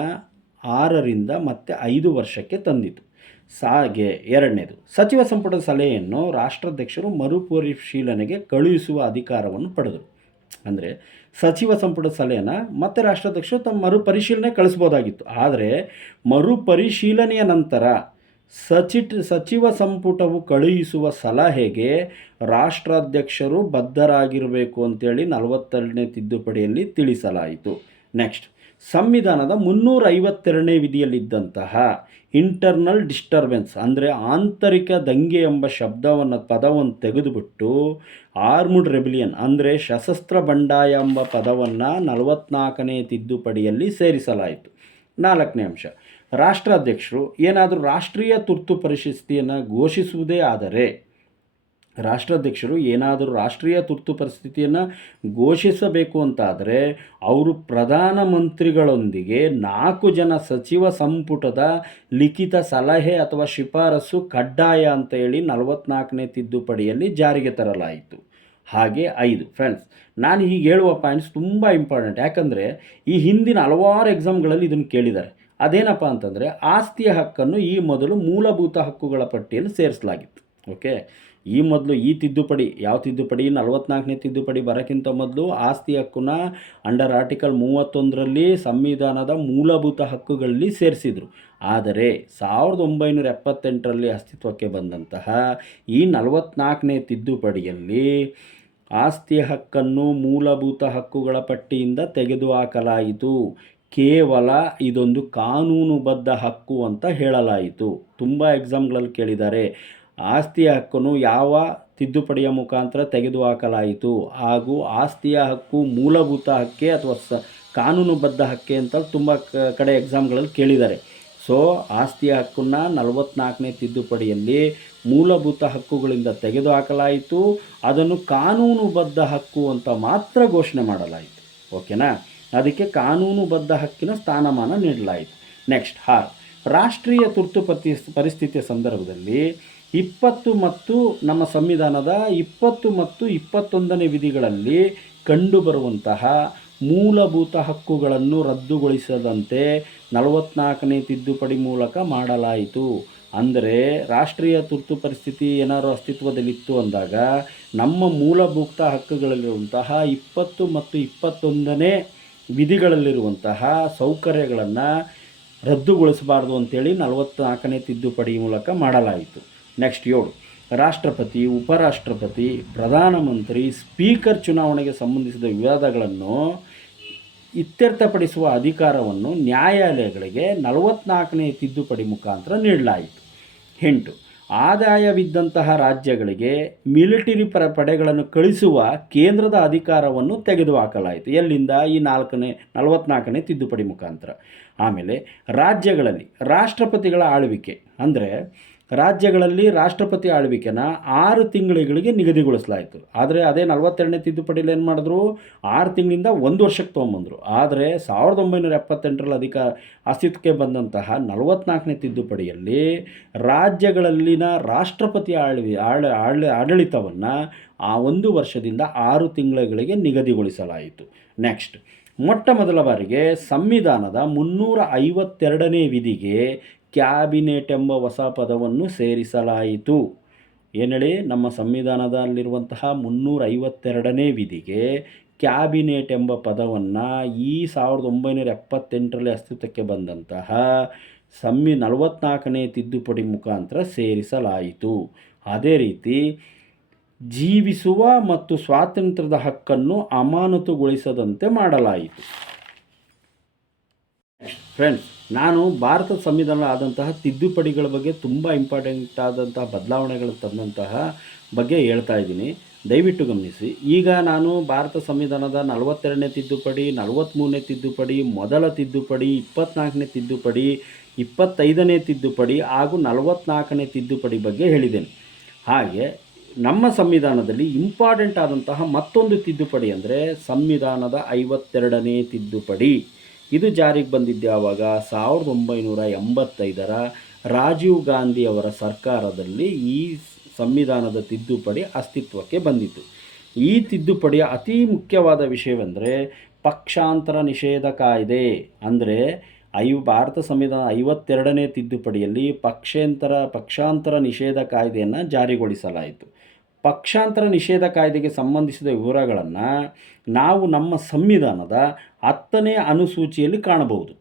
6ರಿಂದ ಮತ್ತೆ 5 ವರ್ಷಕ್ಕೆ ತಂದಿತು. ಹಾಗೆ ಎರಡನೇದು, ಸಚಿವ ಸಂಪುಟದ ಸಲಹೆಯನ್ನು ರಾಷ್ಟ್ರಾಧ್ಯಕ್ಷರು ಮರುಪರಿಶೀಲನೆಗೆ ಕಳುಹಿಸುವ ಅಧಿಕಾರವನ್ನು ಪಡೆದರು. ಅಂದರೆ ಸಚಿವ ಸಂಪುಟದ ಸಲಹೆಯನ್ನು ಮತ್ತೆ ರಾಷ್ಟ್ರಾಧ್ಯಕ್ಷರು ತಮ್ಮ ಮರುಪರಿಶೀಲನೆ ಕಳಿಸ್ಬೋದಾಗಿತ್ತು. ಆದರೆ ಮರುಪರಿಶೀಲನೆಯ ನಂತರ ಸಚಿವ ಸಂಪುಟವು ಕಳುಹಿಸುವ ಸಲಹೆಗೆ ರಾಷ್ಟ್ರಾಧ್ಯಕ್ಷರು ಬದ್ಧರಾಗಿರಬೇಕು ಅಂತೇಳಿ 42ನೇ ತಿದ್ದುಪಡಿಯಲ್ಲಿ ತಿಳಿಸಲಾಯಿತು. ನೆಕ್ಸ್ಟ್, ಸಂವಿಧಾನದ 352ನೇ ವಿಧಿಯಲ್ಲಿದ್ದಂತಹ ಇಂಟರ್ನಲ್ ಡಿಸ್ಟರ್ಬೆನ್ಸ್ ಅಂದರೆ ಆಂತರಿಕ ದಂಗೆ ಎಂಬ ಪದವನ್ನು ತೆಗೆದುಬಿಟ್ಟು ಆರ್ಮ್ಡ್ ರೆಬಿಲಿಯನ್ ಅಂದರೆ ಸಶಸ್ತ್ರ ಬಂಡಾಯ ಎಂಬ ಪದವನ್ನು 44ನೇ ತಿದ್ದುಪಡಿಯಲ್ಲಿ ಸೇರಿಸಲಾಯಿತು. 4ನೇ ಅಂಶ, ರಾಷ್ಟ್ರಾಧ್ಯಕ್ಷರು ಏನಾದರೂ ರಾಷ್ಟ್ರೀಯ ತುರ್ತು ಪರಿಸ್ಥಿತಿಯನ್ನು ಘೋಷಿಸುವುದೇ ಆದರೆ ರಾಷ್ಟ್ರೀಯ ತುರ್ತು ಪರಿಸ್ಥಿತಿಯನ್ನು ಘೋಷಿಸಬೇಕು ಅಂತಾದರೆ ಅವರು ಪ್ರಧಾನಮಂತ್ರಿಗಳೊಂದಿಗೆ 4 ಜನ ಸಚಿವ ಸಂಪುಟದ ಲಿಖಿತ ಸಲಹೆ ಅಥವಾ ಶಿಫಾರಸು ಕಡ್ಡಾಯ ಅಂತ ಹೇಳಿ 44ನೇ ತಿದ್ದುಪಡಿಯಲ್ಲಿ ಜಾರಿಗೆ ತರಲಾಯಿತು. ಹಾಗೆ 5 ಫ್ರೆಂಡ್ಸ್, ನಾನು ಈಗ ಹೇಳುವ ಪಾಯಿಂಟ್ಸ್ ತುಂಬ ಇಂಪಾರ್ಟೆಂಟ್. ಯಾಕಂದರೆ ಈ ಹಿಂದಿನ ಹಲವಾರು ಎಕ್ಸಾಮ್ಗಳಲ್ಲಿ ಇದನ್ನು ಕೇಳಿದ್ದಾರೆ. ಅದೇನಪ್ಪ ಅಂತಂದರೆ, ಆಸ್ತಿಯ ಹಕ್ಕನ್ನು ಈ ಮೊದಲು ಮೂಲಭೂತ ಹಕ್ಕುಗಳ ಪಟ್ಟಿಯಲ್ಲಿ ಸೇರಿಸಲಾಗಿತ್ತು. ಓಕೆ, ಈ ಮೊದಲು ಈ ತಿದ್ದುಪಡಿ, ಯಾವ ತಿದ್ದುಪಡಿ, 44ನೇ ತಿದ್ದುಪಡಿ ಬರೋಕ್ಕಿಂತ ಮೊದಲು ಆಸ್ತಿ ಹಕ್ಕನ್ನ ಅಂಡರ್ ಆರ್ಟಿಕಲ್ 31ರಲ್ಲಿ ಸಂವಿಧಾನದ ಮೂಲಭೂತ ಹಕ್ಕುಗಳಲ್ಲಿ ಸೇರಿಸಿದರು. ಆದರೆ 1978ರಲ್ಲಿ ಅಸ್ತಿತ್ವಕ್ಕೆ ಬಂದಂತಹ ಈ 44ನೇ ತಿದ್ದುಪಡಿಯಲ್ಲಿ ಆಸ್ತಿ ಹಕ್ಕನ್ನು ಮೂಲಭೂತ ಹಕ್ಕುಗಳ ಪಟ್ಟಿಯಿಂದ ತೆಗೆದುಹಾಕಲಾಯಿತು. ಕೇವಲ ಇದೊಂದು ಕಾನೂನುಬದ್ಧ ಹಕ್ಕು ಅಂತ ಹೇಳಲಾಯಿತು. ತುಂಬ ಎಕ್ಸಾಮ್ಗಳಲ್ಲಿ ಕೇಳಿದ್ದಾರೆ, ಆಸ್ತಿಯ ಹಕ್ಕನ್ನು ಯಾವ ತಿದ್ದುಪಡಿಯ ಮುಖಾಂತರ ತೆಗೆದುಹಾಕಲಾಯಿತು ಹಾಗೂ ಆಸ್ತಿಯ ಹಕ್ಕು ಮೂಲಭೂತ ಹಕ್ಕೆ ಅಥವಾ ಕಾನೂನುಬದ್ಧ ಹಕ್ಕೆ ಅಂತ ತುಂಬ ಕಡೆ ಎಕ್ಸಾಮ್ಗಳಲ್ಲಿ ಕೇಳಿದ್ದಾರೆ. ಸೊ ಆಸ್ತಿಯ ಹಕ್ಕನ್ನು 44ನೇ ತಿದ್ದುಪಡಿಯಲ್ಲಿ ಮೂಲಭೂತ ಹಕ್ಕುಗಳಿಂದ ತೆಗೆದುಹಾಕಲಾಯಿತು. ಅದನ್ನು ಕಾನೂನುಬದ್ಧ ಹಕ್ಕು ಅಂತ ಮಾತ್ರ ಘೋಷಣೆ ಮಾಡಲಾಯಿತು. ಓಕೆನಾ, ಅದಕ್ಕೆ ಕಾನೂನುಬದ್ಧ ಹಕ್ಕಿನ ಸ್ಥಾನಮಾನ ನೀಡಲಾಯಿತು. ನೆಕ್ಸ್ಟ್, ರಾಷ್ಟ್ರೀಯ ತುರ್ತು ಪರಿಸ್ಥಿತಿಯ ಸಂದರ್ಭದಲ್ಲಿ 20 ಮತ್ತು ನಮ್ಮ ಸಂವಿಧಾನದ 20 ಮತ್ತು 21ನೇ ವಿಧಿಗಳಲ್ಲಿ ಕಂಡುಬರುವಂತಹ ಮೂಲಭೂತ ಹಕ್ಕುಗಳನ್ನು ರದ್ದುಗೊಳಿಸದಂತೆ 44ನೇ ತಿದ್ದುಪಡಿ ಮೂಲಕ ಮಾಡಲಾಯಿತು. ಅಂದರೆ ರಾಷ್ಟ್ರೀಯ ತುರ್ತು ಪರಿಸ್ಥಿತಿ ಏನಾದರೂ ಅಸ್ತಿತ್ವದಲ್ಲಿತ್ತು ಅಂದಾಗ ನಮ್ಮ ಮೂಲಭೂತ ಹಕ್ಕುಗಳಲ್ಲಿರುವಂತಹ 20 ಮತ್ತು 21ನೇ ವಿಧಿಗಳಲ್ಲಿರುವಂತಹ ಸೌಕರ್ಯಗಳನ್ನು ರದ್ದುಗೊಳಿಸಬಾರ್ದು ಅಂತೇಳಿ 44ನೇ ತಿದ್ದುಪಡಿ ಮೂಲಕ ಮಾಡಲಾಯಿತು. ನೆಕ್ಸ್ಟ್ 7, ರಾಷ್ಟ್ರಪತಿ, ಉಪರಾಷ್ಟ್ರಪತಿ, ಪ್ರಧಾನಮಂತ್ರಿ, ಸ್ಪೀಕರ್ ಚುನಾವಣೆಗೆ ಸಂಬಂಧಿಸಿದ ವಿವಾದಗಳನ್ನು ಇತ್ಯರ್ಥಪಡಿಸುವ ಅಧಿಕಾರವನ್ನು ನ್ಯಾಯಾಲಯಗಳಿಗೆ 44ನೇ ತಿದ್ದುಪಡಿ ಮುಖಾಂತರ ನೀಡಲಾಯಿತು. 8, ಆದಾಯವಿದ್ದಂತಹ ರಾಜ್ಯಗಳಿಗೆ ಮಿಲಿಟರಿ ಪಡೆಗಳನ್ನು ಕಳಿಸುವ ಕೇಂದ್ರದ ಅಧಿಕಾರವನ್ನು ತೆಗೆದುಹಾಕಲಾಯಿತು. ಎಲ್ಲಿಂದ? ಈ 44ನೇ ತಿದ್ದುಪಡಿ ಮುಖಾಂತರ. ಆಮೇಲೆ ರಾಜ್ಯಗಳಲ್ಲಿ ರಾಷ್ಟ್ರಪತಿಗಳ ಆಳ್ವಿಕೆ, ಅಂದರೆ ರಾಜ್ಯಗಳಲ್ಲಿ ರಾಷ್ಟ್ರಪತಿ ಆಳ್ವಿಕೆನ 6 ತಿಂಗಳಿಗೆ ನಿಗದಿಗೊಳಿಸಲಾಯಿತು. ಆದರೆ ಅದೇ 42ನೇ ತಿದ್ದುಪಡಿಯಲ್ಲಿ ಏನು ಮಾಡಿದ್ರು? 6 ತಿಂಗಳಿಂದ 1 ವರ್ಷಕ್ಕೆ ತೊಗೊಂಬಂದರು. ಆದರೆ 1978ರಲ್ಲಿ ಅಸ್ತಿತ್ವಕ್ಕೆ ಬಂದಂತಹ 44ನೇ ತಿದ್ದುಪಡಿಯಲ್ಲಿ ರಾಜ್ಯಗಳಲ್ಲಿನ ರಾಷ್ಟ್ರಪತಿ ಆಡಳಿತವನ್ನು 1 ವರ್ಷದಿಂದ 6 ತಿಂಗಳಿಗೆ ನಿಗದಿಗೊಳಿಸಲಾಯಿತು. ನೆಕ್ಸ್ಟ್, ಮೊಟ್ಟ ಮೊದಲ ಬಾರಿಗೆ ಸಂವಿಧಾನದ 352ನೇ ವಿಧಿಗೆ ಕ್ಯಾಬಿನೆಟ್ ಎಂಬ ಹೊಸ ಪದವನ್ನು ಸೇರಿಸಲಾಯಿತು. ಏನು ಹೇಳಿ? ನಮ್ಮ ಸಂವಿಧಾನದಲ್ಲಿರುವಂತಹ 352ನೇ ವಿಧಿಗೆ ಕ್ಯಾಬಿನೆಟ್ ಎಂಬ ಪದವನ್ನು ಈ 1978ರಲ್ಲಿ ಅಸ್ತಿತ್ವಕ್ಕೆ ಬಂದಂತಹ 44ನೇ ತಿದ್ದುಪಡಿ ಮುಖಾಂತರ ಸೇರಿಸಲಾಯಿತು. ಅದೇ ರೀತಿ ಜೀವಿಸುವ ಮತ್ತು ಸ್ವಾತಂತ್ರ್ಯದ ಹಕ್ಕನ್ನು ಅಮಾನತುಗೊಳಿಸದಂತೆ ಮಾಡಲಾಯಿತು. ಫ್ರೆಂಡ್ಸ್, ನಾನು ಭಾರತದ ಸಂವಿಧಾನ ಆದಂತಹ ತಿದ್ದುಪಡಿಗಳ ಬಗ್ಗೆ ತುಂಬ ಇಂಪಾರ್ಟೆಂಟ್ ಆದಂತಹ ಬದಲಾವಣೆಗಳು ತಂದಂತಹ ಬಗ್ಗೆ ಹೇಳ್ತಾ ಇದ್ದೀನಿ, ದಯವಿಟ್ಟು ಗಮನಿಸಿ. ಈಗ ನಾನು ಭಾರತ ಸಂವಿಧಾನದ 42ನೇ ತಿದ್ದುಪಡಿ, 43ನೇ ತಿದ್ದುಪಡಿ, ಮೊದಲ ತಿದ್ದುಪಡಿ, 24ನೇ ತಿದ್ದುಪಡಿ, 25ನೇ ತಿದ್ದುಪಡಿ ಹಾಗೂ 44ನೇ ತಿದ್ದುಪಡಿ ಬಗ್ಗೆ ಹೇಳಿದ್ದೇನೆ. ಹಾಗೆ ನಮ್ಮ ಸಂವಿಧಾನದಲ್ಲಿ ಇಂಪಾರ್ಟೆಂಟ್ ಆದಂತಹ ಮತ್ತೊಂದು ತಿದ್ದುಪಡಿ ಅಂದರೆ ಸಂವಿಧಾನದ 52ನೇ ತಿದ್ದುಪಡಿ. ಇದು ಜಾರಿಗೆ ಬಂದಿದ್ದೆ ಆವಾಗ 1985ರ ರಾಜೀವ್ ಗಾಂಧಿ ಅವರ ಸರ್ಕಾರದಲ್ಲಿ ಈ ಸಂವಿಧಾನದ ತಿದ್ದುಪಡಿ ಅಸ್ತಿತ್ವಕ್ಕೆ ಬಂದಿತು. ಈ ತಿದ್ದುಪಡಿಯ ಅತಿ ಮುಖ್ಯವಾದ ವಿಷಯವೆಂದರೆ ಪಕ್ಷಾಂತರ ನಿಷೇಧ ಕಾಯ್ದೆ. ಅಂದರೆ ಭಾರತ ಸಂವಿಧಾನ 52ನೇ ತಿದ್ದುಪಡಿಯಲ್ಲಿ ಪಕ್ಷಾಂತರ ನಿಷೇಧ ಕಾಯ್ದೆಯನ್ನು ಜಾರಿಗೊಳಿಸಲಾಯಿತು. ಪಕ್ಷಾಂತರ ನಿಷೇಧ ಕಾಯ್ದೆಗೆ ಸಂಬಂಧಿಸಿದ ವಿವರಗಳನ್ನು ನಾವು ನಮ್ಮ ಸಂವಿಧಾನದ 10ನೇ ಅನುಸೂಚಿಯಲ್ಲಿ ಕಾಣಬಹುದು.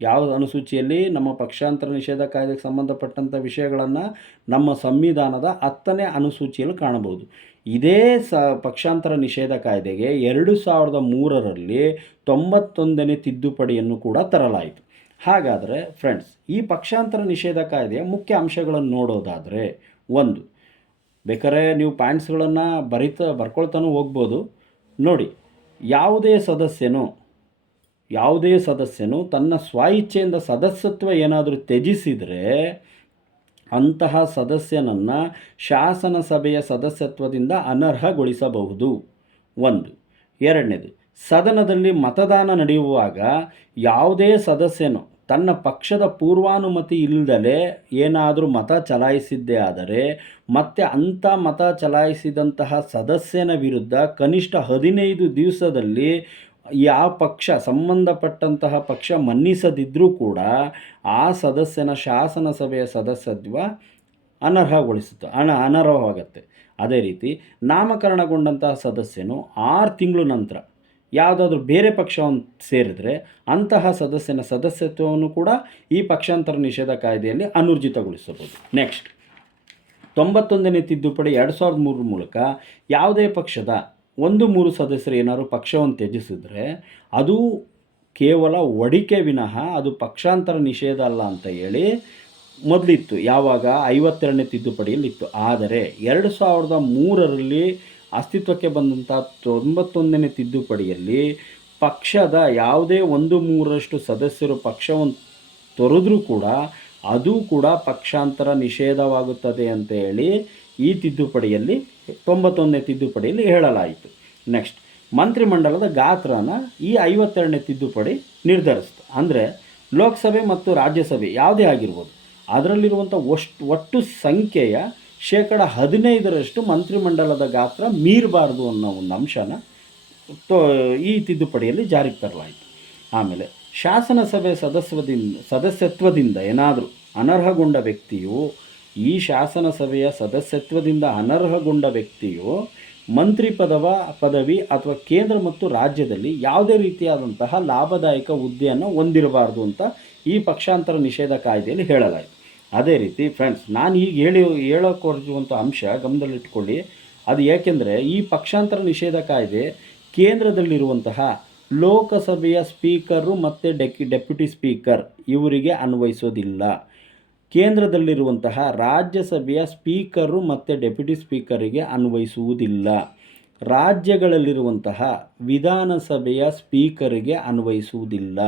ಯಾವ ಅನುಸೂಚಿಯಲ್ಲಿ? ನಮ್ಮ ಪಕ್ಷಾಂತರ ನಿಷೇಧ ಕಾಯ್ದೆಗೆ ಸಂಬಂಧಪಟ್ಟಂಥ ವಿಷಯಗಳನ್ನು ನಮ್ಮ ಸಂವಿಧಾನದ 10ನೇ ಅನುಸೂಚಿಯಲ್ಲಿ ಕಾಣಬಹುದು. ಇದೇ ಪಕ್ಷಾಂತರ ನಿಷೇಧ ಕಾಯ್ದೆಗೆ 2003ರಲ್ಲಿ 91ನೇ ತಿದ್ದುಪಡಿಯನ್ನು ಕೂಡ ತರಲಾಯಿತು. ಹಾಗಾದರೆ ಫ್ರೆಂಡ್ಸ್, ಈ ಪಕ್ಷಾಂತರ ನಿಷೇಧ ಕಾಯ್ದೆಯ ಮುಖ್ಯ ಅಂಶಗಳನ್ನು ನೋಡೋದಾದರೆ, 1, ಬೇಕಾದ್ರೆ ನೀವು ಪಾಯಿಂಟ್ಸ್ಗಳನ್ನು ಬರ್ಕೊಳ್ತಾನೂ ಹೋಗ್ಬೋದು. ನೋಡಿ, ಯಾವುದೇ ಸದಸ್ಯನು ತನ್ನ ಸ್ವಇಚ್ಛೆಯಿಂದ ಸದಸ್ಯತ್ವ ಏನಾದರೂ ತ್ಯಜಿಸಿದರೆ ಅಂತಹ ಸದಸ್ಯನನ್ನು ಶಾಸನ ಸಭೆಯ ಸದಸ್ಯತ್ವದಿಂದ ಅನರ್ಹಗೊಳಿಸಬಹುದು. 1. 2ನೇದು, ಸದನದಲ್ಲಿ ಮತದಾನ ನಡೆಯುವಾಗ ಯಾವುದೇ ಸದಸ್ಯನು ತನ್ನ ಪಕ್ಷದ ಪೂರ್ವಾನುಮತಿ ಇಲ್ಲದಲೇ ಏನಾದರೂ ಮತ ಚಲಾಯಿಸಿದ್ದೇ ಆದರೆ ಮತ್ತೆ ಅಂಥ ಮತ ಚಲಾಯಿಸಿದಂತಹ ಸದಸ್ಯನ ವಿರುದ್ಧ ಕನಿಷ್ಠ 15 ದಿವಸದಲ್ಲಿ ಸಂಬಂಧಪಟ್ಟಂತಹ ಪಕ್ಷ ಮನ್ನಿಸದಿದ್ದರೂ ಕೂಡ ಆ ಸದಸ್ಯನ ಶಾಸನ ಸಭೆಯ ಸದಸ್ಯತ್ವ ಅನರ್ಹವಾಗುತ್ತೆ. ಅದೇ ರೀತಿ ನಾಮಕರಣಗೊಂಡಂತಹ ಸದಸ್ಯನು 6 ತಿಂಗಳ ನಂತರ ಯಾವುದಾದ್ರೂ ಬೇರೆ ಪಕ್ಷವನ್ನು ಸೇರಿದರೆ ಅಂತಹ ಸದಸ್ಯನ ಸದಸ್ಯತ್ವವನ್ನು ಕೂಡ ಈ ಪಕ್ಷಾಂತರ ನಿಷೇಧ ಕಾಯ್ದೆಯಲ್ಲಿ ಅನೂರ್ಜಿತಗೊಳಿಸಬಹುದು. ನೆಕ್ಸ್ಟ್, 91ನೇ ತಿದ್ದುಪಡಿ 2003 ಮೂಲಕ ಯಾವುದೇ ಪಕ್ಷದ 1/3 ಸದಸ್ಯರು ಏನಾದರೂ ಪಕ್ಷವನ್ನು ತ್ಯಜಿಸಿದರೆ ಅದು ಕೇವಲ ಒಡಿಕೆ ವಿನಃ ಅದು ಪಕ್ಷಾಂತರ ನಿಷೇಧ ಅಲ್ಲ ಅಂತ ಹೇಳಿ ಮೊದಲಿತ್ತು. ಯಾವಾಗ? 52ನೇ ತಿದ್ದುಪಡಿಯಲ್ಲಿ ಇತ್ತು. ಆದರೆ 2003ರಲ್ಲಿ ಅಸ್ತಿತ್ವಕ್ಕೆ ಬಂದಂಥ 91ನೇ ತಿದ್ದುಪಡಿಯಲ್ಲಿ ಪಕ್ಷದ ಯಾವುದೇ 1/3ರಷ್ಟು ಸದಸ್ಯರು ಪಕ್ಷವನ್ನು ತೊರೆದ್ರೂ ಕೂಡ ಅದು ಕೂಡ ಪಕ್ಷಾಂತರ ನಿಷೇಧವಾಗುತ್ತದೆ ಅಂತ ಹೇಳಿ ಈ ತಿದ್ದುಪಡಿಯಲ್ಲಿ 91ನೇ ತಿದ್ದುಪಡಿಯಲ್ಲಿ ಹೇಳಲಾಯಿತು. ನೆಕ್ಸ್ಟ್, ಮಂತ್ರಿಮಂಡಲದ ಗಾತ್ರನ ಈ 52ನೇ ತಿದ್ದುಪಡಿ ನಿರ್ಧರಿಸ್ತು. ಅಂದರೆ ಲೋಕಸಭೆ ಮತ್ತು ರಾಜ್ಯಸಭೆ ಯಾವುದೇ ಆಗಿರ್ಬೋದು, ಅದರಲ್ಲಿರುವಂಥ ಒಟ್ಟು ಸಂಖ್ಯೆಯ 15% ಮಂತ್ರಿಮಂಡಲದ ಗಾತ್ರ ಮೀರಬಾರ್ದು ಅನ್ನೋ ಒಂದು ಅಂಶನ ಈ ತಿದ್ದುಪಡಿಯಲ್ಲಿ ಜಾರಿಗೆ ತರಲಾಯಿತು. ಆಮೇಲೆ ಶಾಸನ ಸಭೆ ಸದಸ್ಯತ್ವದಿಂದ ಏನಾದರೂ ಅನರ್ಹಗೊಂಡ ವ್ಯಕ್ತಿಯು ಈ ಶಾಸನ ಸಭೆಯ ಸದಸ್ಯತ್ವದಿಂದ ಅನರ್ಹಗೊಂಡ ವ್ಯಕ್ತಿಯು ಮಂತ್ರಿ ಪದವಿ ಅಥವಾ ಕೇಂದ್ರ ಮತ್ತು ರಾಜ್ಯದಲ್ಲಿ ಯಾವುದೇ ರೀತಿಯಾದಂತಹ ಲಾಭದಾಯಕ ಹುದ್ದೆಯನ್ನು ಹೊಂದಿರಬಾರ್ದು ಅಂತ ಈ ಪಕ್ಷಾಂತರ ನಿಷೇಧ ಕಾಯ್ದೆಯಲ್ಲಿ ಹೇಳಲಾಯಿತು. ಅದೇ ರೀತಿ ಫ್ರೆಂಡ್ಸ್, ನಾನು ಈಗ ಹೇಳೋಕೆ ಹೊರಟಿರುವಂಥ ಅಂಶ ಗಮನದಲ್ಲಿಟ್ಕೊಳ್ಳಿ. ಅದು ಏಕೆಂದರೆ ಈ ಪಕ್ಷಾಂತರ ನಿಷೇಧ ಕಾಯ್ದೆ ಕೇಂದ್ರದಲ್ಲಿರುವಂತಹ ಲೋಕಸಭೆಯ ಸ್ಪೀಕರು ಮತ್ತು ಡೆಪ್ಯೂಟಿ ಸ್ಪೀಕರ್ ಇವರಿಗೆ ಅನ್ವಯಿಸೋದಿಲ್ಲ. ಕೇಂದ್ರದಲ್ಲಿರುವಂತಹ ರಾಜ್ಯಸಭೆಯ ಸ್ಪೀಕರು ಮತ್ತು ಡೆಪ್ಯೂಟಿ ಸ್ಪೀಕರಿಗೆ ಅನ್ವಯಿಸುವುದಿಲ್ಲ. ರಾಜ್ಯಗಳಲ್ಲಿರುವಂತಹ ವಿಧಾನಸಭೆಯ ಸ್ಪೀಕರಿಗೆ ಅನ್ವಯಿಸುವುದಿಲ್ಲ.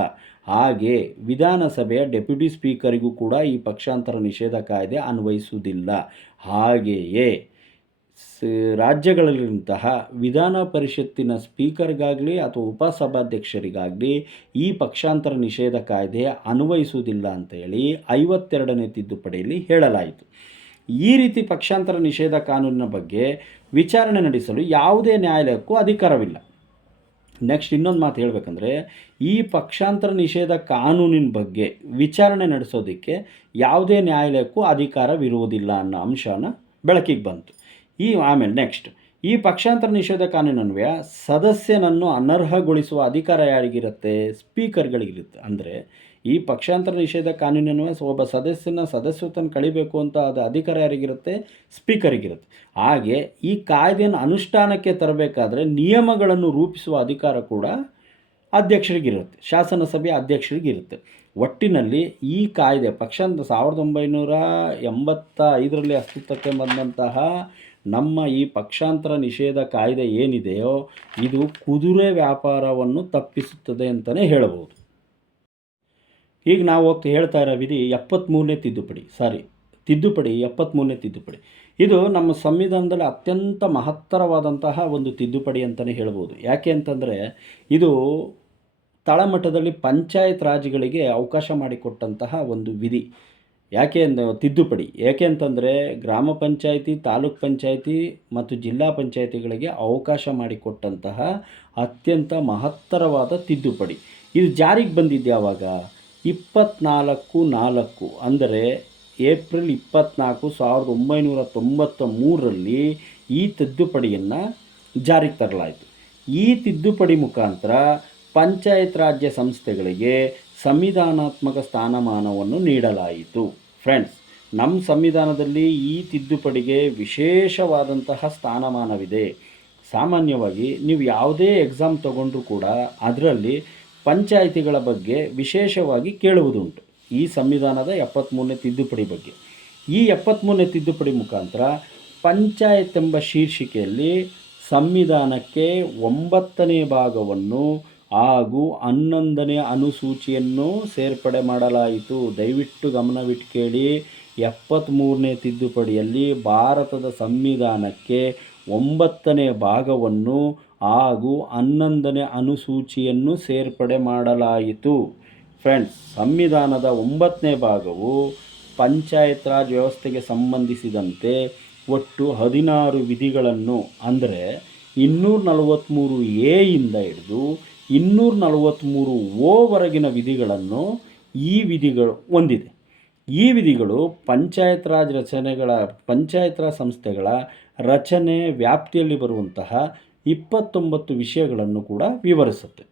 ಹಾಗೆ ವಿಧಾನಸಭೆಯ ಡೆಪ್ಯೂಟಿ ಸ್ಪೀಕರಿಗೂ ಕೂಡ ಈ ಪಕ್ಷಾಂತರ ನಿಷೇಧ ಕಾಯ್ದೆ ಅನ್ವಯಿಸುವುದಿಲ್ಲ. ಹಾಗೆಯೇ ರಾಜ್ಯಗಳಲ್ಲಿರುವಂತಹ ವಿಧಾನ ಪರಿಷತ್ತಿನ ಸ್ಪೀಕರ್ಗಾಗಲಿ ಅಥವಾ ಉಪಸಭಾಧ್ಯಕ್ಷರಿಗಾಗಲಿ ಈ ಪಕ್ಷಾಂತರ ನಿಷೇಧ ಕಾಯ್ದೆ ಅನ್ವಯಿಸುವುದಿಲ್ಲ ಅಂತೇಳಿ 52ನೇ ತಿದ್ದುಪಡಿಯಲ್ಲಿ ಹೇಳಲಾಯಿತು. ಈ ರೀತಿ ಪಕ್ಷಾಂತರ ನಿಷೇಧ ಕಾನೂನಿನ ಬಗ್ಗೆ ವಿಚಾರಣೆ ನಡೆಸಲು ಯಾವುದೇ ನ್ಯಾಯಾಲಯಕ್ಕೂ ಅಧಿಕಾರವಿಲ್ಲ. ನೆಕ್ಸ್ಟ್ ಇನ್ನೊಂದು ಮಾತು ಹೇಳಬೇಕಂದ್ರೆ, ಈ ಪಕ್ಷಾಂತರ ನಿಷೇಧ ಕಾನೂನಿನ ಬಗ್ಗೆ ವಿಚಾರಣೆ ನಡೆಸೋದಕ್ಕೆ ಯಾವುದೇ ನ್ಯಾಯಾಲಯಕ್ಕೂ ಅಧಿಕಾರವಿರುವುದಿಲ್ಲ ಅನ್ನೋ ಅಂಶನ ಬೆಳಕಿಗೆ ಬಂತು. ಆಮೇಲೆ ನೆಕ್ಸ್ಟ್, ಈ ಪಕ್ಷಾಂತರ ನಿಷೇಧ ಕಾನೂನನ್ವಯ ಸದಸ್ಯನನ್ನು ಅನರ್ಹಗೊಳಿಸುವ ಅಧಿಕಾರ ಯಾರಿಗಿರುತ್ತೆ? ಸ್ಪೀಕರ್ಗಳಿಗಿರುತ್ತೆ. ಅಂದರೆ ಈ ಪಕ್ಷಾಂತರ ನಿಷೇಧ ಕಾನೂನನ್ವಯ ಒಬ್ಬ ಸದಸ್ಯತ್ವವನ್ನು ಕಳಿಬೇಕು ಅಂತ ಅದು ಅಧಿಕಾರ ಯಾರಿಗಿರುತ್ತೆ? ಸ್ಪೀಕರಿಗಿರುತ್ತೆ. ಹಾಗೆ ಈ ಕಾಯ್ದೆಯನ್ನು ಅನುಷ್ಠಾನಕ್ಕೆ ತರಬೇಕಾದ್ರೆ ನಿಯಮಗಳನ್ನು ರೂಪಿಸುವ ಅಧಿಕಾರ ಕೂಡ ಅಧ್ಯಕ್ಷರಿಗಿರುತ್ತೆ, ಶಾಸನಸಭೆಯ ಅಧ್ಯಕ್ಷರಿಗಿರುತ್ತೆ. ಒಟ್ಟಿನಲ್ಲಿ ಈ ಕಾಯ್ದೆ 1985ರಲ್ಲಿ ಅಸ್ತಿತ್ವಕ್ಕೆ ಬಂದಂತಹ ನಮ್ಮ ಈ ಪಕ್ಷಾಂತರ ನಿಷೇಧ ಕಾಯ್ದೆ ಏನಿದೆಯೋ ಇದು ಕುದುರೆ ವ್ಯಾಪಾರವನ್ನು ತಪ್ಪಿಸುತ್ತದೆ ಅಂತಲೇ ಹೇಳಬಹುದು. ಈಗ ನಾವು ಹೇಳ್ತಾ ಇರೋ ವಿಧಿ 73ನೇ ತಿದ್ದುಪಡಿ. 73ನೇ ತಿದ್ದುಪಡಿ. ಇದು ನಮ್ಮ ಸಂವಿಧಾನದಲ್ಲಿ ಅತ್ಯಂತ ಮಹತ್ತರವಾದಂತಹ ಒಂದು ತಿದ್ದುಪಡಿ ಅಂತಲೇ ಹೇಳ್ಬೋದು. ಯಾಕೆ ಅಂತಂದರೆ ಇದು ತಳಮಟ್ಟದಲ್ಲಿ ಪಂಚಾಯತ್ ರಾಜ್ಗಳಿಗೆ ಅವಕಾಶ ಮಾಡಿಕೊಟ್ಟಂತಹ ಒಂದು ವಿಧಿ. ತಿದ್ದುಪಡಿ ಯಾಕೆ ಅಂತಂದರೆ ಗ್ರಾಮ ಪಂಚಾಯಿತಿ, ತಾಲೂಕ್ ಪಂಚಾಯಿತಿ ಮತ್ತು ಜಿಲ್ಲಾ ಪಂಚಾಯಿತಿಗಳಿಗೆ ಅವಕಾಶ ಮಾಡಿಕೊಟ್ಟಂತಹ ಅತ್ಯಂತ ಮಹತ್ತರವಾದ ತಿದ್ದುಪಡಿ. ಇದು ಜಾರಿಗೆ ಬಂದಿದ್ದು ಯಾವಾಗ? 24/4 ಅಂದರೆ ಏಪ್ರಿಲ್ 24, 1993ರಲ್ಲಿ ಈ ತಿದ್ದುಪಡಿಯನ್ನು ಜಾರಿಗೆ ತರಲಾಯಿತು. ಈ ತಿದ್ದುಪಡಿ ಮುಖಾಂತರ ಪಂಚಾಯತ್ ರಾಜ್ಯ ಸಂಸ್ಥೆಗಳಿಗೆ ಸಂವಿಧಾನಾತ್ಮಕ ಸ್ಥಾನಮಾನವನ್ನು ನೀಡಲಾಯಿತು. ಫ್ರೆಂಡ್ಸ್, ನಮ್ಮ ಸಂವಿಧಾನದಲ್ಲಿ ಈ ತಿದ್ದುಪಡಿಗೆ ವಿಶೇಷವಾದಂತಹ ಸ್ಥಾನಮಾನವಿದೆ. ಸಾಮಾನ್ಯವಾಗಿ ನೀವು ಯಾವುದೇ ಎಕ್ಸಾಮ್ ತಗೊಂಡ್ರೂ ಕೂಡ ಅದರಲ್ಲಿ ಪಂಚಾಯಿತಿಗಳ ಬಗ್ಗೆ ವಿಶೇಷವಾಗಿ ಕೇಳುವುದುಂಟು ಈ ಸಂವಿಧಾನದ 73ನೇ ತಿದ್ದುಪಡಿ ಬಗ್ಗೆ. ಈ 73ನೇ ತಿದ್ದುಪಡಿ ಮುಖಾಂತರ ಪಂಚಾಯತ್ ಎಂಬ ಶೀರ್ಷಿಕೆಯಲ್ಲಿ ಸಂವಿಧಾನಕ್ಕೆ 9ನೇ ಭಾಗವನ್ನು ಹಾಗೂ 11ನೇ ಅನುಸೂಚಿಯನ್ನು ಸೇರ್ಪಡೆ ಮಾಡಲಾಯಿತು. ದಯವಿಟ್ಟು ಗಮನವಿಟ್ಟು ಕೇಳಿ. 73ನೇ ತಿದ್ದುಪಡಿಯಲ್ಲಿ ಭಾರತದ ಸಂವಿಧಾನಕ್ಕೆ 9ನೇ ಭಾಗವನ್ನು ಹಾಗೂ 11ನೇ ಅನುಸೂಚಿಯನ್ನು ಸೇರ್ಪಡೆ ಮಾಡಲಾಯಿತು. ಫ್ರೆಂಡ್ಸ್, ಸಂವಿಧಾನದ 9ನೇ ಭಾಗವು ಪಂಚಾಯತ್ ರಾಜ್ ವ್ಯವಸ್ಥೆಗೆ ಸಂಬಂಧಿಸಿದಂತೆ ಒಟ್ಟು 16 ವಿಧಿಗಳನ್ನು, ಅಂದರೆ 243A ಇಂದ ಹಿಡಿದು 243O ವರೆಗಿನ ವಿಧಿಗಳನ್ನು ಈ ವಿಧಿಗಳು ಹೊಂದಿದೆ. ಈ ವಿಧಿಗಳು ಪಂಚಾಯತ್ ರಾಜ್ ಸಂಸ್ಥೆಗಳ ರಚನೆ ವ್ಯಾಪ್ತಿಯಲ್ಲಿ ಬರುವಂತಹ 29 ವಿಷಯಗಳನ್ನು ಕೂಡ ವಿವರಿಸುತ್ತೆ.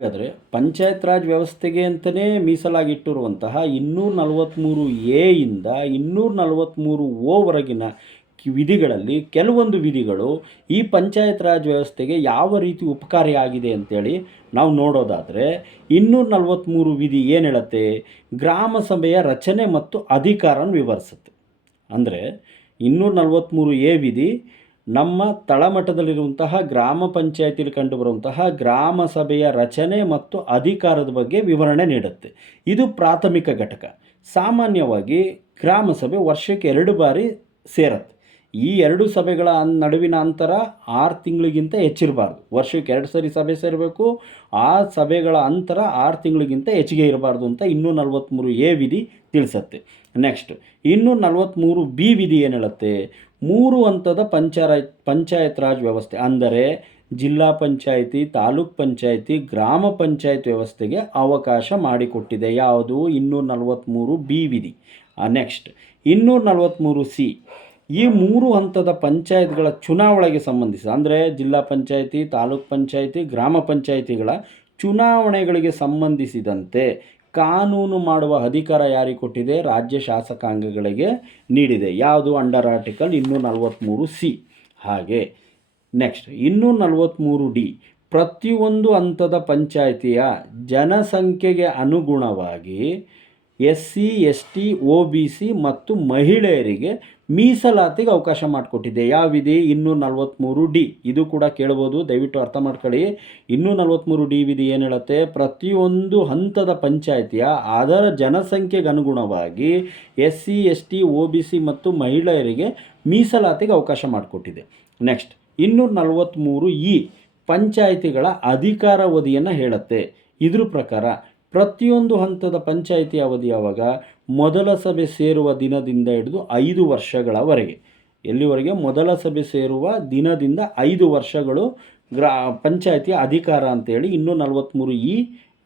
ಹಾಗಾದರೆ ಪಂಚಾಯತ್ ರಾಜ್ ವ್ಯವಸ್ಥೆಗೆ ಅಂತಲೇ ಮೀಸಲಾಗಿಟ್ಟಿರುವಂತಹ 243A ಇಂದ 243O ವರೆಗಿನ ವಿಧಿಗಳಲ್ಲಿ ಕೆಲವೊಂದು ವಿಧಿಗಳು ಈ ಪಂಚಾಯತ್ ರಾಜ್ ವ್ಯವಸ್ಥೆಗೆ ಯಾವ ರೀತಿ ಉಪಕಾರಿಯಾಗಿದೆ ಅಂತೇಳಿ ನಾವು ನೋಡೋದಾದರೆ, 243 ವಿಧಿ ಏನು ಹೇಳುತ್ತೆ? ಗ್ರಾಮ ಸಭೆಯ ರಚನೆ ಮತ್ತು ಅಧಿಕಾರನ ವಿವರಿಸುತ್ತೆ. ಅಂದರೆ 243A ವಿಧಿ ನಮ್ಮ ತಳಮಟ್ಟದಲ್ಲಿರುವಂತಹ ಗ್ರಾಮ ಪಂಚಾಯತಿಯಲ್ಲಿ ಕಂಡುಬರುವಂತಹ ಗ್ರಾಮ ಸಭೆಯ ರಚನೆ ಮತ್ತು ಅಧಿಕಾರದ ಬಗ್ಗೆ ವಿವರಣೆ ನೀಡುತ್ತೆ. ಇದು ಪ್ರಾಥಮಿಕ ಘಟಕ. ಸಾಮಾನ್ಯವಾಗಿ ಗ್ರಾಮ ಸಭೆ ವರ್ಷಕ್ಕೆ 2 ಬಾರಿ ಸೇರುತ್ತೆ. ಈ 2 ಸಭೆಗಳ ನಡುವಿನ ಅಂತರ 6 ತಿಂಗಳಿಗಿಂತ ಹೆಚ್ಚಿರಬಾರ್ದು. ವರ್ಷಕ್ಕೆ 2 ಸರಿ ಸಭೆ ಸೇರಬೇಕು. ಆ ಸಭೆಗಳ ಅಂತರ 6 ತಿಂಗಳಿಗಿಂತ ಹೆಚ್ಚಿಗೆ ಇರಬಾರ್ದು ಅಂತ 243A ವಿಧಿ ತಿಳಿಸುತ್ತೆ. ನೆಕ್ಸ್ಟ್ 243B ವಿಧಿ ಏನು ಹೇಳುತ್ತೆ? 3 ಹಂತದ ಪಂಚಾಯತ್ ರಾಜ್ ವ್ಯವಸ್ಥೆ, ಅಂದರೆ ಜಿಲ್ಲಾ ಪಂಚಾಯಿತಿ, ತಾಲೂಕ್ ಪಂಚಾಯಿತಿ, ಗ್ರಾಮ ಪಂಚಾಯತ್ ವ್ಯವಸ್ಥೆಗೆ ಅವಕಾಶ ಮಾಡಿಕೊಟ್ಟಿದೆ. ಯಾವುದು? 243B ವಿಧಿ. Next 243C. ಈ 3 ಹಂತದ ಪಂಚಾಯತ್ಗಳ ಚುನಾವಣೆಗೆ ಸಂಬಂಧಿಸಿ, ಅಂದರೆ ಜಿಲ್ಲಾ ಪಂಚಾಯಿತಿ, ತಾಲೂಕ್ ಪಂಚಾಯಿತಿ, ಗ್ರಾಮ ಪಂಚಾಯಿತಿಗಳ ಚುನಾವಣೆಗಳಿಗೆ ಸಂಬಂಧಿಸಿದಂತೆ ಕಾನೂನು ಮಾಡುವ ಅಧಿಕಾರ ಯಾರಿಗೆ ಕೊಟ್ಟಿದೆ? ರಾಜ್ಯ ಶಾಸಕಾಂಗಗಳಿಗೆ ನೀಡಿದೆ. ಯಾವುದು? Under article 243C. ಹಾಗೆ ನೆಕ್ಸ್ಟ್ 243D, ಪ್ರತಿಯೊಂದು ಹಂತದ ಪಂಚಾಯಿತಿಯ ಜನಸಂಖ್ಯೆಗೆ ಅನುಗುಣವಾಗಿ SC ST OBC ಮತ್ತು ಮಹಿಳೆಯರಿಗೆ ಮೀಸಲಾತಿಗೆ ಅವಕಾಶ ಮಾಡಿಕೊಟ್ಟಿದೆ. ಯಾವ ವಿಧಿ? 243D. ಇದು ಕೂಡ ಕೇಳ್ಬೋದು, ದಯವಿಟ್ಟು ಅರ್ಥ ಮಾಡ್ಕೊಳ್ಳಿ. 243D ವಿಧಿ ಏನು ಹೇಳುತ್ತೆ? ಪ್ರತಿಯೊಂದು ಹಂತದ ಪಂಚಾಯಿತಿಯ ಅದರ ಜನಸಂಖ್ಯೆಗೆ ಅನುಗುಣವಾಗಿ SC ST OBC ಮತ್ತು ಮಹಿಳೆಯರಿಗೆ ಮೀಸಲಾತಿಗೆ ಅವಕಾಶ ಮಾಡಿಕೊಟ್ಟಿದೆ. ನೆಕ್ಸ್ಟ್ 243E ಪಂಚಾಯಿತಿಗಳ ಅಧಿಕಾರಾವಧಿಯನ್ನು ಹೇಳುತ್ತೆ. ಇದ್ರ ಪ್ರಕಾರ ಪ್ರತಿಯೊಂದು ಹಂತದ ಪಂಚಾಯಿತಿ ಅವಧಿ ಯಾವಾಗ? ಮೊದಲ ಸಭೆ ಸೇರುವ ದಿನದಿಂದ ಹಿಡಿದು 5 ವರ್ಷಗಳವರೆಗೆ. ಎಲ್ಲಿವರೆಗೆ? ಮೊದಲ ಸಭೆ ಸೇರುವ ದಿನದಿಂದ 5 ವರ್ಷಗಳು ಪಂಚಾಯಿತಿಯ ಅಧಿಕಾರ ಅಂತೇಳಿ 243E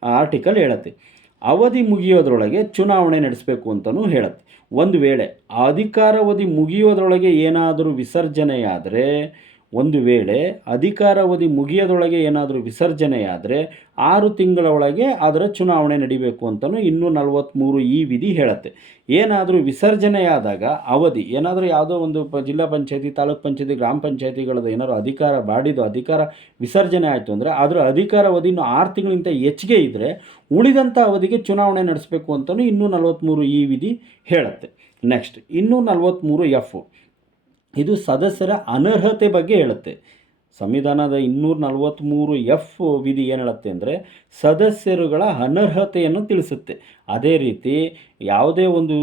ಆರ್ಟಿಕಲ್ ಹೇಳುತ್ತೆ. ಅವಧಿ ಮುಗಿಯೋದ್ರೊಳಗೆ ಚುನಾವಣೆ ನಡೆಸಬೇಕು ಅಂತಲೂ ಹೇಳುತ್ತೆ. ಒಂದು ವೇಳೆ ಅಧಿಕಾರಾವಧಿ ಮುಗಿಯೋದ್ರೊಳಗೆ ಏನಾದರೂ ವಿಸರ್ಜನೆಯಾದರೆ, ಒಂದು ವೇಳೆ ಅಧಿಕಾರಾವಧಿ ಮುಗಿಯೋದ್ರೊಳಗೆ ಏನಾದರೂ ವಿಸರ್ಜನೆಯಾದರೆ 6 ತಿಂಗಳ ಒಳಗೆ ಅದರ ಚುನಾವಣೆ ನಡಿಬೇಕು ಅಂತಲೂ 243E ವಿಧಿ ಹೇಳುತ್ತೆ. ಏನಾದರೂ ವಿಸರ್ಜನೆಯಾದಾಗ ಅವಧಿ ಏನಾದರೂ ಯಾವುದೋ ಒಂದು ಜಿಲ್ಲಾ ಪಂಚಾಯತಿ, ತಾಲೂಕು ಪಂಚಾಯತಿ, ಗ್ರಾಮ ಪಂಚಾಯತಿಗಳದ್ದು ಏನಾದರೂ ಅಧಿಕಾರ ವಿಸರ್ಜನೆ ಆಯಿತು ಅಂದರೆ ಅದರ ಅಧಿಕಾರಾವಧಿ ಇನ್ನೂ 6 ತಿಂಗಳಿಗಿಂತ ಹೆಚ್ಚಿಗೆ ಇದ್ದರೆ ಉಳಿದಂಥ ಅವಧಿಗೆ ಚುನಾವಣೆ ನಡೆಸಬೇಕು ಅಂತಲೂ 243E ವಿಧಿ ಹೇಳುತ್ತೆ. ನೆಕ್ಸ್ಟ್ 243F, ಇದು ಸದಸ್ಯರ ಅನರ್ಹತೆ ಬಗ್ಗೆ ಹೇಳುತ್ತೆ. ಸಂವಿಧಾನದ 243F ವಿಧಿ ಏನು ಹೇಳುತ್ತೆ ಅಂದರೆ ಸದಸ್ಯರುಗಳ ಅನರ್ಹತೆಯನ್ನು ತಿಳಿಸುತ್ತೆ. ಅದೇ ರೀತಿ ಯಾವುದೇ ಒಂದು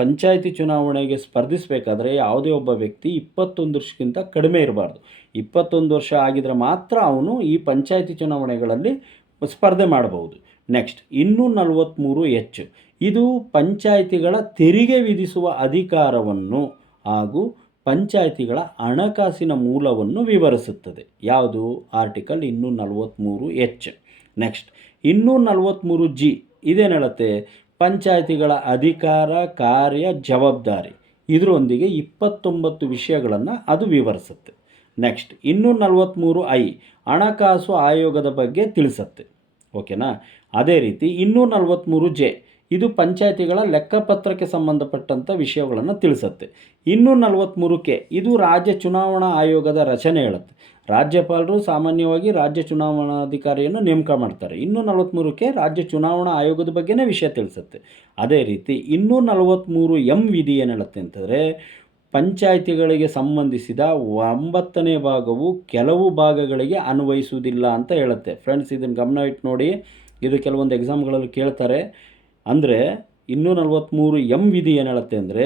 ಪಂಚಾಯಿತಿ ಚುನಾವಣೆಗೆ ಸ್ಪರ್ಧಿಸಬೇಕಾದ್ರೆ ಯಾವುದೇ ಒಬ್ಬ ವ್ಯಕ್ತಿ 21 ವರ್ಷಕ್ಕಿಂತ ಕಡಿಮೆ ಇರಬಾರ್ದು. 21 ವರ್ಷ ಆಗಿದ್ರೆ ಮಾತ್ರ ಅವನು ಈ ಪಂಚಾಯಿತಿ ಚುನಾವಣೆಗಳಲ್ಲಿ ಸ್ಪರ್ಧೆ ಮಾಡಬಹುದು. ನೆಕ್ಸ್ಟ್ 243H, ಇದು ಪಂಚಾಯಿತಿಗಳ ತೆರಿಗೆ ವಿಧಿಸುವ ಅಧಿಕಾರವನ್ನು ಹಾಗೂ ಪಂಚಾಯಿತಿಗಳ ಹಣಕಾಸಿನ ಮೂಲವನ್ನು ವಿವರಿಸುತ್ತದೆ. ಯಾವುದು? Article 243H. ನೆಕ್ಸ್ಟ್ 243G, ಇದೇನು ಹೇಳುತ್ತೆ? ಪಂಚಾಯಿತಿಗಳ ಅಧಿಕಾರ, ಕಾರ್ಯ, ಜವಾಬ್ದಾರಿ ಇದರೊಂದಿಗೆ 29 ವಿಷಯಗಳನ್ನು ಅದು ವಿವರಿಸುತ್ತೆ. ನೆಕ್ಸ್ಟ್ 243I, ಹಣಕಾಸು ಆಯೋಗದ ಬಗ್ಗೆ ತಿಳಿಸುತ್ತೆ. ಓಕೆನಾ? ಅದೇ ರೀತಿ 243J, ಇದು ಪಂಚಾಯಿತಿಗಳ ಲೆಕ್ಕಪತ್ರಕ್ಕೆ ಸಂಬಂಧಪಟ್ಟಂಥ ವಿಷಯಗಳನ್ನು ತಿಳಿಸುತ್ತೆ. 243K, ಇದು ರಾಜ್ಯ ಚುನಾವಣಾ ಆಯೋಗದ ರಚನೆ ಹೇಳುತ್ತೆ. ರಾಜ್ಯಪಾಲರು ಸಾಮಾನ್ಯವಾಗಿ ರಾಜ್ಯ ಚುನಾವಣಾಧಿಕಾರಿಯನ್ನು ನೇಮಕ ಮಾಡ್ತಾರೆ. 243K ರಾಜ್ಯ ಚುನಾವಣಾ ಆಯೋಗದ ಬಗ್ಗೆನೇ ವಿಷಯ ತಿಳಿಸುತ್ತೆ. ಅದೇ ರೀತಿ 243M ವಿಧಿ ಏನು ಹೇಳುತ್ತೆ ಅಂತಂದರೆ ಪಂಚಾಯಿತಿಗಳಿಗೆ ಸಂಬಂಧಿಸಿದ 9ನೇ ಭಾಗವು ಕೆಲವು ಭಾಗಗಳಿಗೆ ಅನ್ವಯಿಸುವುದಿಲ್ಲ ಅಂತ ಹೇಳುತ್ತೆ. ಫ್ರೆಂಡ್ಸ್, ಇದನ್ನು ಗಮನ ಇಟ್ಟು ನೋಡಿ, ಇದು ಕೆಲವೊಂದು ಎಕ್ಸಾಮ್ಗಳಲ್ಲಿ ಕೇಳ್ತಾರೆ. ಅಂದರೆ 243M ವಿಧಿ ಏನು ಹೇಳುತ್ತೆ ಅಂದರೆ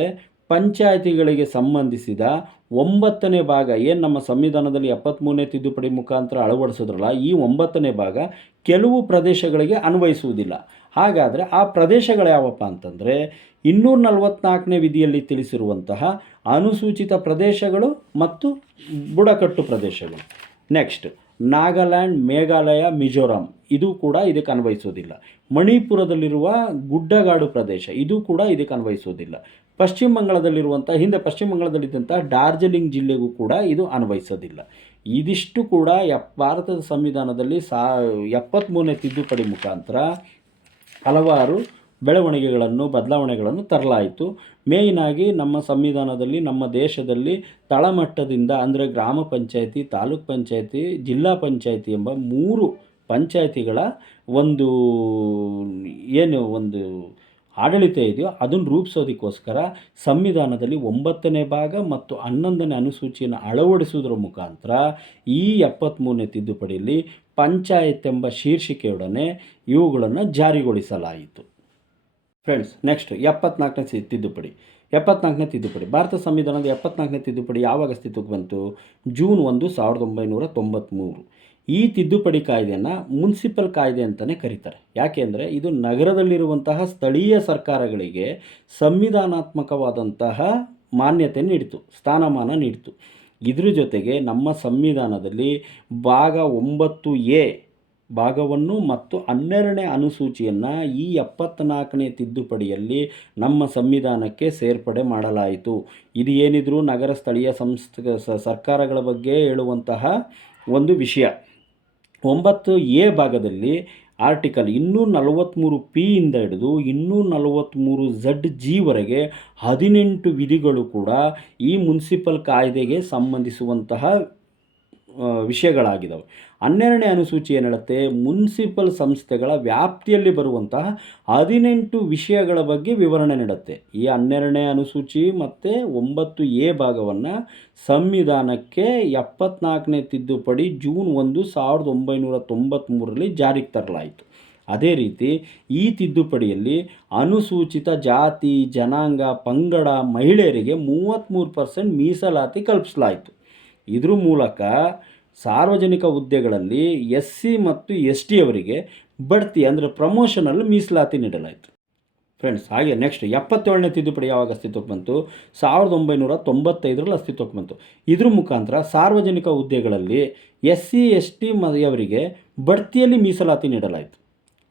ಪಂಚಾಯಿತಿಗಳಿಗೆ ಸಂಬಂಧಿಸಿದ 9ನೇ ಭಾಗ ಏನು ನಮ್ಮ ಸಂವಿಧಾನದಲ್ಲಿ 73ನೇ ತಿದ್ದುಪಡಿ ಮುಖಾಂತರ ಅಳವಡಿಸಿದ್ರಲ್ಲ, ಈ 9ನೇ ಭಾಗ ಕೆಲವು ಪ್ರದೇಶಗಳಿಗೆ ಅನ್ವಯಿಸುವುದಿಲ್ಲ. ಹಾಗಾದರೆ ಆ ಪ್ರದೇಶಗಳು ಯಾವಪ್ಪ ಅಂತಂದರೆ 244ನೇ ವಿಧಿಯಲ್ಲಿ ತಿಳಿಸಿರುವಂತಹ ಅನುಸೂಚಿತ ಪ್ರದೇಶಗಳು ಮತ್ತು ಬುಡಕಟ್ಟು ಪ್ರದೇಶಗಳು. ನೆಕ್ಸ್ಟ್ ನಾಗಾಲ್ಯಾಂಡ್, ಮೇಘಾಲಯ, ಮಿಜೋರಾಂ ಇದು ಕೂಡ ಇದಕ್ಕೆ ಅನ್ವಯಿಸೋದಿಲ್ಲ. ಮಣಿಪುರದಲ್ಲಿರುವ ಗುಡ್ಡಗಾಡು ಪ್ರದೇಶ ಇದು ಕೂಡ ಇದಕ್ಕೆ ಅನ್ವಯಿಸೋದಿಲ್ಲ. ಪಶ್ಚಿಮ ಬಂಗಾಳದಲ್ಲಿರುವಂಥ ಪಶ್ಚಿಮ ಬಂಗಾಳದಲ್ಲಿದ್ದಂಥ ಡಾರ್ಜಿಲಿಂಗ್ ಜಿಲ್ಲೆಗೂ ಕೂಡ ಇದು ಅನ್ವಯಿಸೋದಿಲ್ಲ. ಇದಿಷ್ಟು ಕೂಡ ಭಾರತದ ಸಂವಿಧಾನದಲ್ಲಿ 73ನೇ ತಿದ್ದುಪಡಿ ಮುಖಾಂತರ ಹಲವಾರು ಬದಲಾವಣೆಗಳನ್ನು ತರಲಾಯಿತು. ಮೇಯ್ನಾಗಿ ನಮ್ಮ ಸಂವಿಧಾನದಲ್ಲಿ ನಮ್ಮ ದೇಶದಲ್ಲಿ ತಳಮಟ್ಟದಿಂದ ಅಂದರೆ ಗ್ರಾಮ ಪಂಚಾಯತಿ, ತಾಲೂಕ್ ಪಂಚಾಯತಿ, ಜಿಲ್ಲಾ ಪಂಚಾಯತಿ ಎಂಬ 3 ಪಂಚಾಯತಿಗಳ ಒಂದು ಆಡಳಿತ ಇದೆಯೋ ಅದನ್ನು ರೂಪಿಸೋದಕ್ಕೋಸ್ಕರ ಸಂವಿಧಾನದಲ್ಲಿ 9ನೇ ಭಾಗ ಮತ್ತು 11ನೇ ಅನುಸೂಚಿಯನ್ನು ಅಳವಡಿಸುವುದರ ಮುಖಾಂತರ ಈ 73ನೇ ತಿದ್ದುಪಡಿಯಲ್ಲಿ ಪಂಚಾಯತ್ ಎಂಬ ಶೀರ್ಷಿಕೆಯೊಡನೆ ಇವುಗಳನ್ನು ಜಾರಿಗೊಳಿಸಲಾಯಿತು. ಫ್ರೆಂಡ್ಸ್, ನೆಕ್ಸ್ಟ್ 74ನೇ ತಿದ್ದುಪಡಿ. 74ನೇ ತಿದ್ದುಪಡಿ, ಭಾರತ ಸಂವಿಧಾನದ 74ನೇ ತಿದ್ದುಪಡಿ ಯಾವಾಗ ಅಸ್ತಿತ್ವಕ್ಕೆ ಬಂತು? ಜೂನ್ 1, 1993. ಈ ತಿದ್ದುಪಡಿ ಕಾಯ್ದೆಯನ್ನು ಮುನ್ಸಿಪಲ್ ಕಾಯ್ದೆ ಅಂತಲೇ ಕರೀತಾರೆ. ಯಾಕೆ ಅಂದರೆ ಇದು ನಗರದಲ್ಲಿರುವಂತಹ ಸ್ಥಳೀಯ ಸರ್ಕಾರಗಳಿಗೆ ಸಂವಿಧಾನಾತ್ಮಕವಾದಂತಹ ಮಾನ್ಯತೆ ನೀಡಿತು, ಸ್ಥಾನಮಾನ ನೀಡಿತು. ಇದ್ರ ಜೊತೆಗೆ ನಮ್ಮ ಸಂವಿಧಾನದಲ್ಲಿ ಭಾಗ 9A ಭಾಗವನ್ನು ಮತ್ತು 12ನೇ ಅನುಸೂಚಿಯನ್ನು ಈ 74ನೇ ತಿದ್ದುಪಡಿಯಲ್ಲಿ ನಮ್ಮ ಸಂವಿಧಾನಕ್ಕೆ ಸೇರ್ಪಡೆ ಮಾಡಲಾಯಿತು. ಇದು ಏನಿದ್ರು ನಗರ ಸ್ಥಳೀಯ ಸರ್ಕಾರಗಳ ಬಗ್ಗೆ ಹೇಳುವಂತಹ ಒಂದು ವಿಷಯ. 9A ಭಾಗದಲ್ಲಿ ಆರ್ಟಿಕಲ್ 243 ಪಿಯಿಂದ ಹಿಡಿದು 243 ZG ವರೆಗೆ 18 ವಿಧಿಗಳು ಕೂಡ ಈ ಮುನ್ಸಿಪಲ್ ಕಾಯ್ದೆಗೆ ಸಂಬಂಧಿಸುವಂತಹ ವಿಷಯಗಳಾಗಿದ್ದಾವೆ. 12ನೇ ಅನುಸೂಚಿ ಏನು ಹೇಳುತ್ತೆ, ಮುನ್ಸಿಪಲ್ ಸಂಸ್ಥೆಗಳ ವ್ಯಾಪ್ತಿಯಲ್ಲಿ ಬರುವಂತಹ 18 ವಿಷಯಗಳ ಬಗ್ಗೆ ವಿವರಣೆ ನೀಡುತ್ತೆ. ಈ 12ನೇ ಅನುಸೂಚಿ ಮತ್ತು 9A ಭಾಗವನ್ನು ಸಂವಿಧಾನಕ್ಕೆ 74ನೇ ತಿದ್ದುಪಡಿ ಜೂನ್ 1, 1993ರಲ್ಲಿ ಜಾರಿಗೆ ತರಲಾಯಿತು. ಅದೇ ರೀತಿ ಈ ತಿದ್ದುಪಡಿಯಲ್ಲಿ ಅನುಸೂಚಿತ ಜಾತಿ, ಜನಾಂಗ, ಪಂಗಡ, ಮಹಿಳೆಯರಿಗೆ 33% ಮೀಸಲಾತಿ ಕಲ್ಪಿಸಲಾಯಿತು. ಇದ್ರ ಮೂಲಕ ಸಾರ್ವಜನಿಕ ಹುದ್ದೆಗಳಲ್ಲಿ SC ಮತ್ತು ST ಅವರಿಗೆ ಬಡ್ತಿ ಅಂದರೆ ಪ್ರಮೋಷನಲ್ಲಿ ಮೀಸಲಾತಿ ನೀಡಲಾಯಿತು. ಫ್ರೆಂಡ್ಸ್, ಹಾಗೆ ನೆಕ್ಸ್ಟ್ 77ನೇ ತಿದ್ದುಪಡಿ ಯಾವಾಗ ಅಸ್ತಿತ್ವಕ್ಕೆ ಬಂತು? 1995ರಲ್ಲಿ ಅಸ್ತಿತ್ವಕ್ಕೆ ಬಂತು. ಇದ್ರ ಮುಖಾಂತರ ಸಾರ್ವಜನಿಕ ಹುದ್ದೆಗಳಲ್ಲಿ SC ST ಅವರಿಗೆ ಬಡ್ತಿಯಲ್ಲಿ ಮೀಸಲಾತಿ ನೀಡಲಾಯಿತು.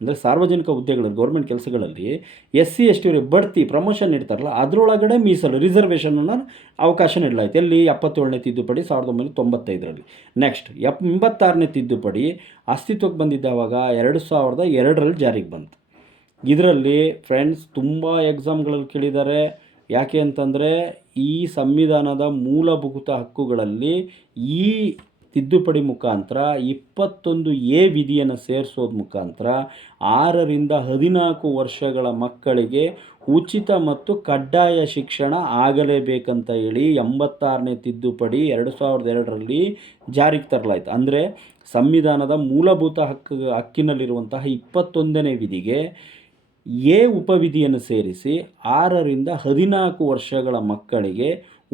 ಅಂದರೆ ಸಾರ್ವಜನಿಕ ಹುದ್ದೆಗಳಲ್ಲಿ, ಗೌರ್ಮೆಂಟ್ ಕೆಲಸಗಳಲ್ಲಿ SC ST ಅವರಿಗೆ ಬಡ್ತಿ ಪ್ರಮೋಷನ್ ನೀಡ್ತಾರಲ್ಲ, ಅದರೊಳಗಡೆ ಮೀಸಲು ರಿಸರ್ವೇಷನನ್ನು ಅವಕಾಶ ನೀಡಲಾಯಿತು. ಎಲ್ಲಿ? 77ನೇ ತಿದ್ದುಪಡಿ 1995ರಲ್ಲಿ. ನೆಕ್ಸ್ಟ್ 86ನೇ ತಿದ್ದುಪಡಿ ಅಸ್ತಿತ್ವಕ್ಕೆ ಬಂದಿದ್ದಾವಾಗ 2002ರಲ್ಲಿ ಜಾರಿಗೆ ಬಂತು. ಇದರಲ್ಲಿ ಫ್ರೆಂಡ್ಸ್ ತುಂಬ ಎಕ್ಸಾಮ್ಗಳಲ್ಲಿ ಕೇಳಿದ್ದಾರೆ. ಯಾಕೆ ಅಂತಂದರೆ ಈ ಸಂವಿಧಾನದ ಮೂಲಭೂತ ಹಕ್ಕುಗಳಲ್ಲಿ ಈ ತಿದ್ದುಪಡಿ ಮುಖಾಂತರ 21A ವಿಧಿಯನ್ನು ಸೇರಿಸೋದು ಮುಖಾಂತರ 6ರಿಂದ 14 ವರ್ಷಗಳ ಮಕ್ಕಳಿಗೆ ಉಚಿತ ಮತ್ತು ಕಡ್ಡಾಯ ಶಿಕ್ಷಣ ಆಗಲೇಬೇಕಂತ ಹೇಳಿ 86ನೇ ತಿದ್ದುಪಡಿ 2002ರಲ್ಲಿ ಜಾರಿಗೆ ತರಲಾಯಿತು. ಅಂದರೆ ಸಂವಿಧಾನದ ಮೂಲಭೂತ ಹಕ್ಕಿನಲ್ಲಿರುವಂತಹ 21ನೇ ವಿಧಿಗೆ ಎ ಉಪವಿಧಿಯನ್ನು ಸೇರಿಸಿ 6ರಿಂದ 14 ವರ್ಷಗಳ ಮಕ್ಕಳಿಗೆ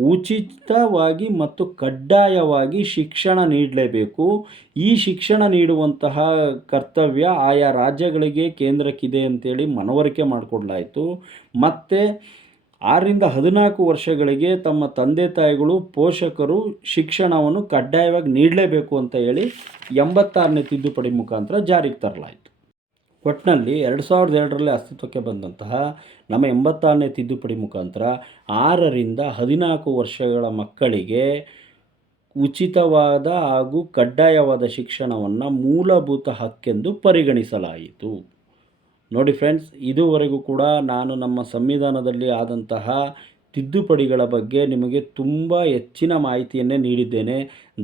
ಉಚಿತವಾಗಿ ಮತ್ತು ಕಡ್ಡಾಯವಾಗಿ ಶಿಕ್ಷಣ ನೀಡಲೇಬೇಕು. ಈ ಶಿಕ್ಷಣ ನೀಡುವಂತಹ ಕರ್ತವ್ಯ ಆಯಾ ರಾಜ್ಯಗಳಿಗೆ ಕೇಂದ್ರಕ್ಕಿದೆ ಅಂತೇಳಿ ಮನವರಿಕೆ ಮಾಡಿಕೊಡಲಾಯಿತು. ಮತ್ತು 6ರಿಂದ 14 ವರ್ಷಗಳಿಗೆ ತಮ್ಮ ತಂದೆ ತಾಯಿಗಳು, ಪೋಷಕರು ಶಿಕ್ಷಣವನ್ನು ಕಡ್ಡಾಯವಾಗಿ ನೀಡಲೇಬೇಕು ಅಂತ ಹೇಳಿ 86ನೇ ತಿದ್ದುಪಡಿ ಮುಖಾಂತರ ಜಾರಿಗೆ ತರಲಾಯಿತು. ಒಟ್ಟಿನಲ್ಲಿ 2002ರಲ್ಲಿ ಅಸ್ತಿತ್ವಕ್ಕೆ ಬಂದಂತಹ ನಮ್ಮ 86ನೇ ತಿದ್ದುಪಡಿ ಮುಖಾಂತರ 6ರಿಂದ 14 ವರ್ಷಗಳ ಮಕ್ಕಳಿಗೆ ಉಚಿತವಾದ ಹಾಗೂ ಕಡ್ಡಾಯವಾದ ಶಿಕ್ಷಣವನ್ನು ಮೂಲಭೂತ ಹಕ್ಕೆಂದು ಪರಿಗಣಿಸಲಾಯಿತು. ನೋಡಿ ಫ್ರೆಂಡ್ಸ್, ಇದುವರೆಗೂ ಕೂಡ ನಾನು ನಮ್ಮ ಸಂವಿಧಾನದಲ್ಲಿ ಆದಂತಹ ತಿದ್ದುಪಡಿಗಳ ಬಗ್ಗೆ ನಿಮಗೆ ತುಂಬ ಹೆಚ್ಚಿನ ಮಾಹಿತಿಯನ್ನೇ ನೀಡಿದ್ದೇನೆ.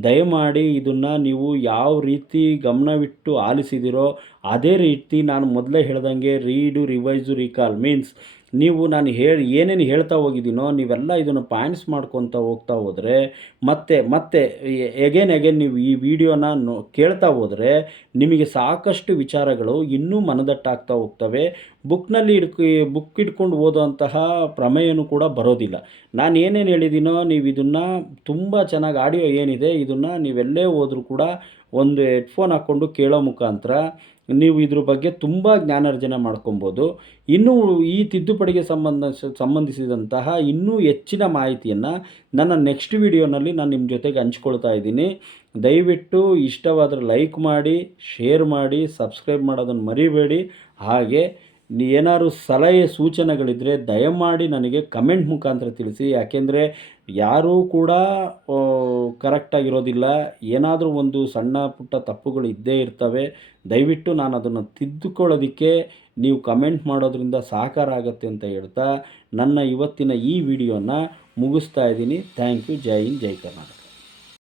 ದಯಮಾಡಿ ಇದನ್ನು ನೀವು ಯಾವ ರೀತಿ ಗಮನವಿಟ್ಟು ಆಲಿಸಿದಿರೋ ಅದೇ ರೀತಿ ನಾನು ಮೊದಲೇ ಹೇಳ್ದಂಗೆ ರೀಡು, ರಿವೈಸು, ರೀಕಾಲ್ ಮೀನ್ಸ್ ನೀವು ನಾನು ಏನೇನು ಹೇಳ್ತಾ ಹೋಗಿದ್ದೀನೋ ನೀವೆಲ್ಲ ಇದನ್ನು ಪಾಯಿಂಟ್ಸ್ ಮಾಡ್ಕೊತಾ ಹೋಗ್ತಾ ಹೋದರೆ ಮತ್ತೆ ಎಗೇನ್ ನೀವು ಈ ವಿಡಿಯೋನ ಕೇಳ್ತಾ ಹೋದರೆ ನಿಮಗೆ ಸಾಕಷ್ಟು ವಿಚಾರಗಳು ಇನ್ನೂ ಮನದಟ್ಟಾಗ್ತಾ ಹೋಗ್ತವೆ. ಬುಕ್ ಇಟ್ಕೊಂಡು ಓದೋಂತಹ ಪ್ರಮೇಯನೂ ಕೂಡ ಬರೋದಿಲ್ಲ. ನಾನು ಏನೇನು ಹೇಳಿದ್ದೀನೋ ನೀವು ಇದನ್ನು ತುಂಬ ಚೆನ್ನಾಗಿ ಆಡಿಯೋ ಏನಿದೆ ಇದನ್ನು ನೀವೆಲ್ಲೇ ಹೋದರೂ ಕೂಡ ಒಂದು ಹೆಡ್ಫೋನ್ ಹಾಕ್ಕೊಂಡು ಕೇಳೋ ಮುಖಾಂತರ ನೀವು ಇದ್ರ ಬಗ್ಗೆ ತುಂಬ ಜ್ಞಾನಾರ್ಜನೆ ಮಾಡ್ಕೊಬೋದು. ಇನ್ನೂ ಈ ತಿದ್ದುಪಡಿಗೆ ಸಂಬಂಧಿಸಿದಂತಹ ಇನ್ನೂ ಹೆಚ್ಚಿನ ಮಾಹಿತಿಯನ್ನು ನನ್ನ ನೆಕ್ಸ್ಟ್ ವಿಡಿಯೋನಲ್ಲಿ ನಾನು ನಿಮ್ಮ ಜೊತೆಗೆ ಹಂಚ್ಕೊಳ್ತಾ ಇದ್ದೀನಿ. ದಯವಿಟ್ಟು ಇಷ್ಟವಾದರೆ ಲೈಕ್ ಮಾಡಿ, ಶೇರ್ ಮಾಡಿ, ಸಬ್ಸ್ಕ್ರೈಬ್ ಮಾಡೋದನ್ನು ಮರಿಬೇಡಿ. ಹಾಗೆ ಏನಾದ್ರು ಸಲಹೆ ಸೂಚನೆಗಳಿದ್ದರೆ ದಯಮಾಡಿ ನನಗೆ ಕಮೆಂಟ್ ಮುಖಾಂತರ ತಿಳಿಸಿ. ಯಾಕೆಂದರೆ ಯಾರೂ ಕೂಡ ಕರೆಕ್ಟಾಗಿರೋದಿಲ್ಲ. ಏನಾದರೂ ಒಂದು ಸಣ್ಣ ಪುಟ್ಟ ತಪ್ಪುಗಳು ಇದ್ದೇ ಇರ್ತವೆ. ದಯವಿಟ್ಟು ನಾನು ಅದನ್ನು ತಿದ್ದುಕೊಳ್ಳೋದಕ್ಕೆ ನೀವು ಕಮೆಂಟ್ ಮಾಡೋದ್ರಿಂದ ಸಹಕಾರ ಆಗುತ್ತೆ ಅಂತ ಹೇಳ್ತಾ ನನ್ನ ಇವತ್ತಿನ ಈ ವಿಡಿಯೋನ ಮುಗಿಸ್ತಾ ಇದ್ದೀನಿ. Thank you. ಜೈ ಹಿಂದ್, ಜೈ ಕರ್ನಾಟಕ.